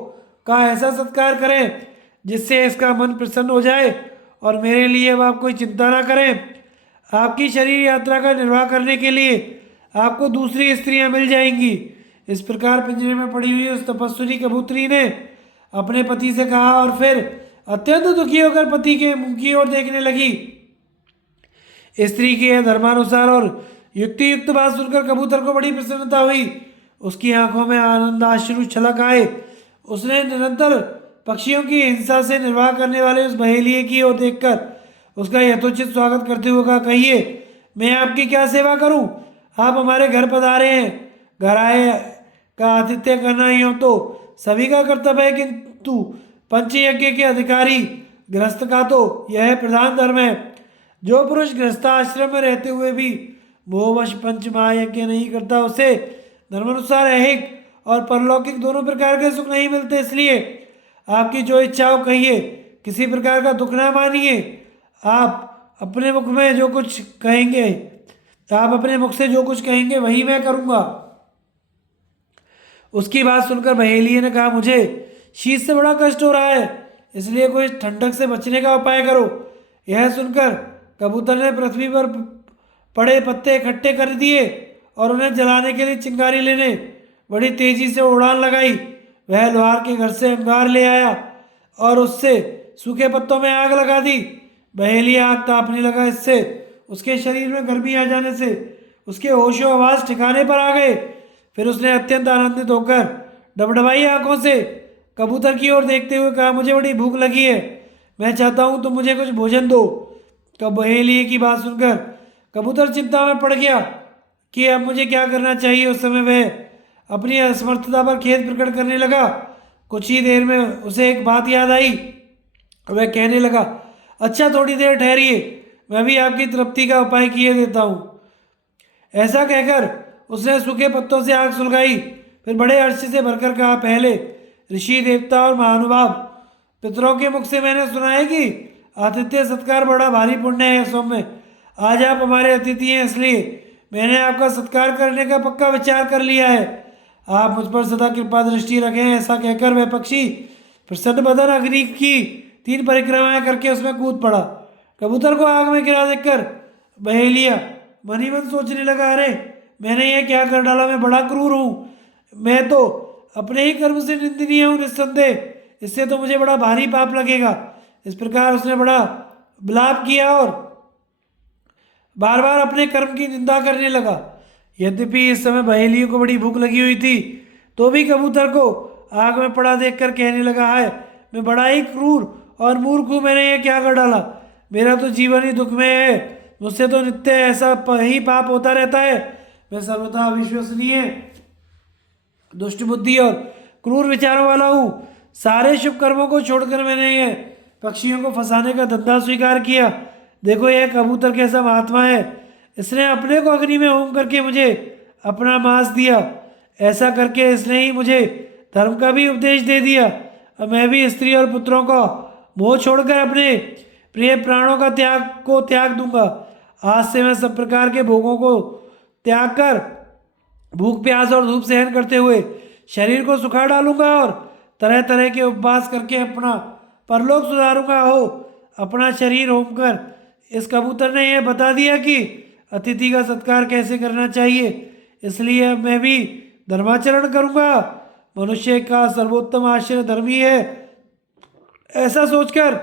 का ऐसा सत्कार करें जिससे इसका मन प्रसन्न हो जाए और मेरे लिए अब आप कोई चिंता ना करें। आपकी शरीर यात्रा का निर्वाह करने के लिए आपको दूसरी स्त्रियां मिल जाएंगी। इस प्रकार पिंजरे में पड़ी हुई उस तपस्विनी कबूतरी ने अपने पति से कहा और फिर अत्यंत दुखी होकर पति के मुंह की ओर देखने लगी। स्त्री के यह धर्मानुसार और युक्ति युक्त बात सुनकर कबूतर को बड़ी प्रसन्नता हुई। उसकी आंखों में आनंदाश्रु छलक आए। उसने निरंतर पक्षियों की हिंसा से निर्वाह करने वाले उस बहेलिये की ओर देखकर उसका यथोचित स्वागत करते हुए कहा, कहिए मैं आपकी क्या सेवा करूं? आप हमारे घर पधारे हैं। घर आए का आतिथ्य करना ही हो तो सभी का कर्तव्य है, किंतु पंचयज्ञ के अधिकारी गृहस्थ का तो यह प्रधान धर्म है। जो पुरुष गृहस्थाश्रम में रहते हुए भी मोहवश पंच महायज्ञ नहीं करता उसे धर्मानुसार ऐहिक और परलौकिक दोनों प्रकार के सुख नहीं मिलते। इसलिए आपकी जो इच्छा हो कहिए, किसी प्रकार का दुख ना मानिए। आप अपने मुख में जो कुछ कहेंगे आप अपने मुख से जो कुछ कहेंगे वही मैं करूँगा। उसकी बात सुनकर बहेलिये ने कहा, मुझे शीत से बड़ा कष्ट हो रहा है, इसलिए कोई ठंडक से बचने का उपाय करो। यह सुनकर कबूतर ने पृथ्वी पर पड़े पत्ते इकट्ठे कर दिए और उन्हें जलाने के लिए चिंगारी लेने बड़ी तेजी से उड़ान लगाई। वह लोहार के घर से अंगार ले आया और उससे सूखे पत्तों में आग लगा दी। बहेलिया आग तापने लगा। इससे उसके शरीर में गर्मी आ जाने से उसके होशो आवाज ठिकाने पर आ गए। फिर उसने अत्यंत आनंदित होकर डबडबाई आंखों से कबूतर की ओर देखते हुए कहा, मुझे बड़ी भूख लगी है, मैं चाहता हूँ तुम मुझे कुछ भोजन दो। बहेलिये की बात सुनकर कबूतर चिंता में पड़ गया कि अब मुझे क्या करना चाहिए। उस समय वह अपनी असमर्थता पर खेद प्रकट करने लगा। कुछ ही देर में उसे एक बात याद आई। वह कहने लगा, अच्छा थोड़ी देर ठहरिए, मैं भी आपकी तृप्ति का उपाय किए देता हूँ। ऐसा कहकर उसने सूखे पत्तों से आग सुलगाई। फिर बड़े हर्ष से भरकर कहा, पहले ऋषि देवता और महानुभाव पितरों के मुख से मैंने सुना है कि आतिथ्य सत्कार बड़ा भारी पुण्य है। सौम्य आज आप हमारे अतिथि हैं, इसलिए मैंने आपका सत्कार करने का पक्का विचार कर लिया है। आप मुझ पर सदा कृपा दृष्टि रखें। ऐसा कहकर वह पक्षी प्रसन्न बदन अग्नि की 3 परिक्रमाएं करके उसमें कूद पड़ा। कबूतर को आग में गिरा देखकर बहेलिया मन ही मन सोचने लगा, अरे मैंने यह क्या कर डाला, मैं बड़ा क्रूर हूँ, मैं तो अपने ही कर्म से निंदनीय हूँ निस्संदेह, इससे तो मुझे बड़ा भारी पाप लगेगा। इस प्रकार उसने बड़ा विलाप किया और बार बार अपने कर्म की निंदा करने लगा। यद्यपि इस समय बहेलियों को बड़ी भूख लगी हुई थी, तो भी कबूतर को आग में पड़ा देखकर कहने लगा, है मैं बड़ा ही क्रूर और मूर्ख हूँ, मैंने यह क्या कर डाला, मेरा तो जीवन ही दुख में है, मुझसे तो नित्य ऐसा ही पाप होता रहता है। मैं सर्वथा अविश्वसनीय, दुष्ट बुद्धि और क्रूर विचारों वाला हूँ। सारे शुभ कर्मों को छोड़कर मैंने यह पक्षियों को फंसाने का धंधा स्वीकार किया। देखो यह कबूतर कैसा महात्मा है, इसने अपने को अग्नि में होम करके मुझे अपना मांस दिया। ऐसा करके इसने ही मुझे धर्म का भी उपदेश दे दिया। अब मैं भी स्त्री और पुत्रों का मोह छोड़कर अपने प्रिय प्राणों का त्याग दूंगा। आज से मैं सब प्रकार के भोगों को त्याग कर भूख प्यास और धूप सहन करते हुए शरीर को सुखा डालूंगा और तरह तरह के उपवास करके अपना परलोक सुधारूंगा। हो अपना शरीर होम कर इस कबूतर ने यह बता दिया कि अतिथि का सत्कार कैसे करना चाहिए, इसलिए अब मैं भी धर्माचरण करूंगा। मनुष्य का सर्वोत्तम आश्रय धर्म ही है। ऐसा सोचकर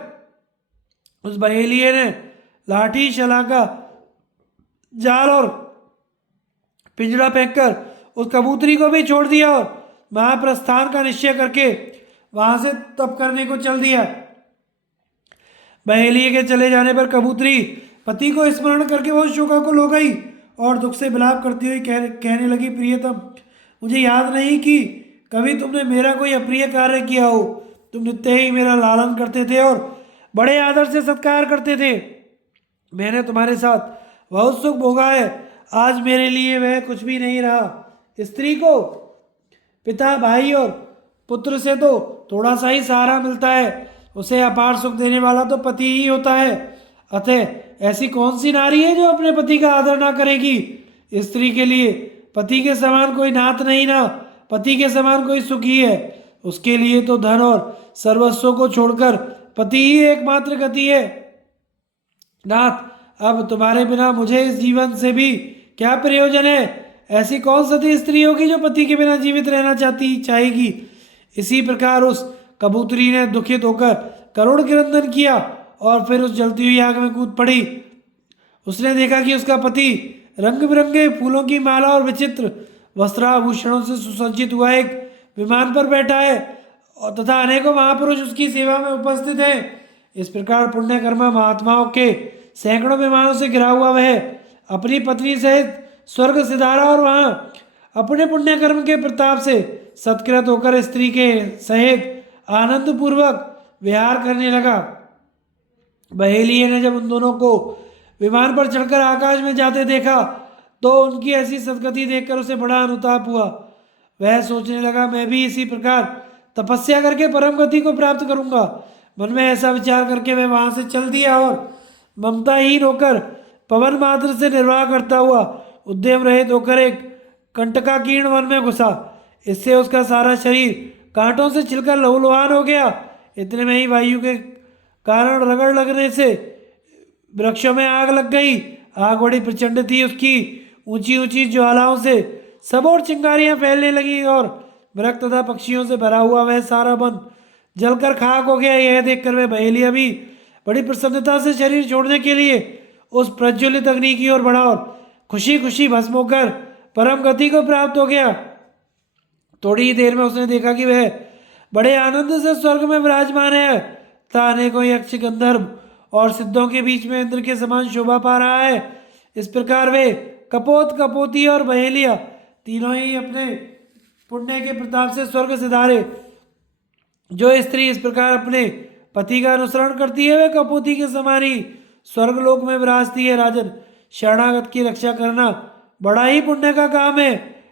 उस बहेलिये ने लाठी, शलाका, जाल और पिंजरा फेंककर उस कबूतरी को भी छोड़ दिया और महाप्रस्थान का निश्चय करके वहां से तप करने को चल दिया। बहेलिये के चले जाने पर कबूतरी पति को स्मरण करके बहुत शोकाकुल हो गई और दुख से विलाप करती हुई कहने लगी, प्रियतम मुझे याद नहीं कि कभी तुमने मेरा कोई अप्रिय कार्य किया हो। तुम नित्य ही मेरा लालन करते थे और बड़े आदर से सत्कार करते थे। मैंने तुम्हारे साथ बहुत सुख भोगा है, आज मेरे लिए वह कुछ भी नहीं रहा। स्त्री को पिता, भाई और पुत्र से तो थोड़ा सा ही सहारा मिलता है, उसे अपार सुख देने वाला तो पति ही होता है। अतः ऐसी कौन सी नारी है जो अपने पति का आदर ना करेगी। स्त्री के लिए पति के समान कोई नाथ नहीं, ना पति के समान कोई सुखी है। उसके लिए तो धन और सर्वस्व को छोड़कर पति ही एकमात्र गति है। नाथ अब तुम्हारे बिना मुझे इस जीवन से भी क्या प्रयोजन है। ऐसी कौन सती स्त्री होगी जो पति के बिना जीवित रहना चाहेगी। इसी प्रकार उस कबूतरी ने दुखित होकर करुण क्रंदन किया और फिर उस जलती हुई आग में कूद पड़ी। उसने देखा कि उसका पति रंग बिरंगे फूलों की माला और विचित्र वस्त्राभूषणों से सुसज्जित हुआ एक विमान पर बैठा है और तथा अनेकों महापुरुष उसकी सेवा में उपस्थित हैं। इस प्रकार पुण्यकर्मा महात्माओं के सैकड़ों विमानों से घिरा हुआ वह अपनी पत्नी सहित स्वर्ग सिधारा और वहां अपने पुण्यकर्म के प्रताप से सत्कृत होकर स्त्री के सहित आनंद पूर्वक विहार करने लगा। बहेलिये ने जब उन दोनों को विमान पर चढ़कर आकाश में जाते देखा तो उनकी ऐसी सदगति देखकर उसे बड़ा अनुताप हुआ। वह सोचने लगा, मैं भी इसी प्रकार तपस्या करके परम गति को प्राप्त करूंगा। मन में ऐसा विचार करके वह वहां से चल दिया और ममताहीन होकर पवन मात्र से निर्वाह करता हुआ उद्यम रहित होकर एक कंटकाकीर्ण वन में घुसा। इससे उसका सारा शरीर कांटों से छिलकर लहूलुहान हो गया। इतने में ही वायु के कारण रगड़ लगने से वृक्षों में आग लग गई। आग बड़ी प्रचंड थी, उसकी ऊंची ऊंची ज्वालाओं से सब और चिंगारियां फैलने लगी और मृग तथा पक्षियों से भरा हुआ वह सारा वन जलकर खाक हो गया। यह देखकर वह बहेलिया भी बड़ी प्रसन्नता से शरीर छोड़ने के लिए उस प्रज्वलित अग्नि की ओर बढ़ा और खुशी खुशी भस्म होकर परम गति को प्राप्त हो गया। थोड़ी ही देर में उसने देखा कि वह बड़े आनंद से स्वर्ग में विराजमान है तथा अनेकों यक्ष गंधर्व और सिद्धों के बीच में इंद्र के समान शोभा पा रहा है। इस प्रकार वे कपोत, कपोती और बहेलिया तीनों ही अपने पुण्य के प्रताप से स्वर्ग सिधारे। जो स्त्री इस प्रकार अपने पति का अनुसरण करती है वह कपोती के समान ही स्वर्गलोक में विराजती है। राजन, शरणागत की रक्षा करना बड़ा ही पुण्य का काम है।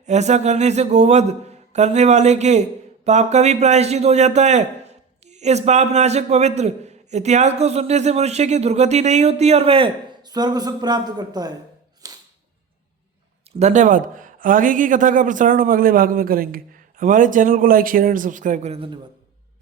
ऐसा करने से गोवध करने वाले के पाप का भी प्रायश्चित हो जाता है। इस पाप नाशक पवित्र इतिहास को सुनने से मनुष्य की दुर्गति नहीं होती और वह स्वर्ग सुख प्राप्त करता है। धन्यवाद। आगे की कथा का प्रसारण हम अगले भाग में करेंगे। हमारे चैनल को लाइक, शेयर एंड सब्सक्राइब करें। धन्यवाद।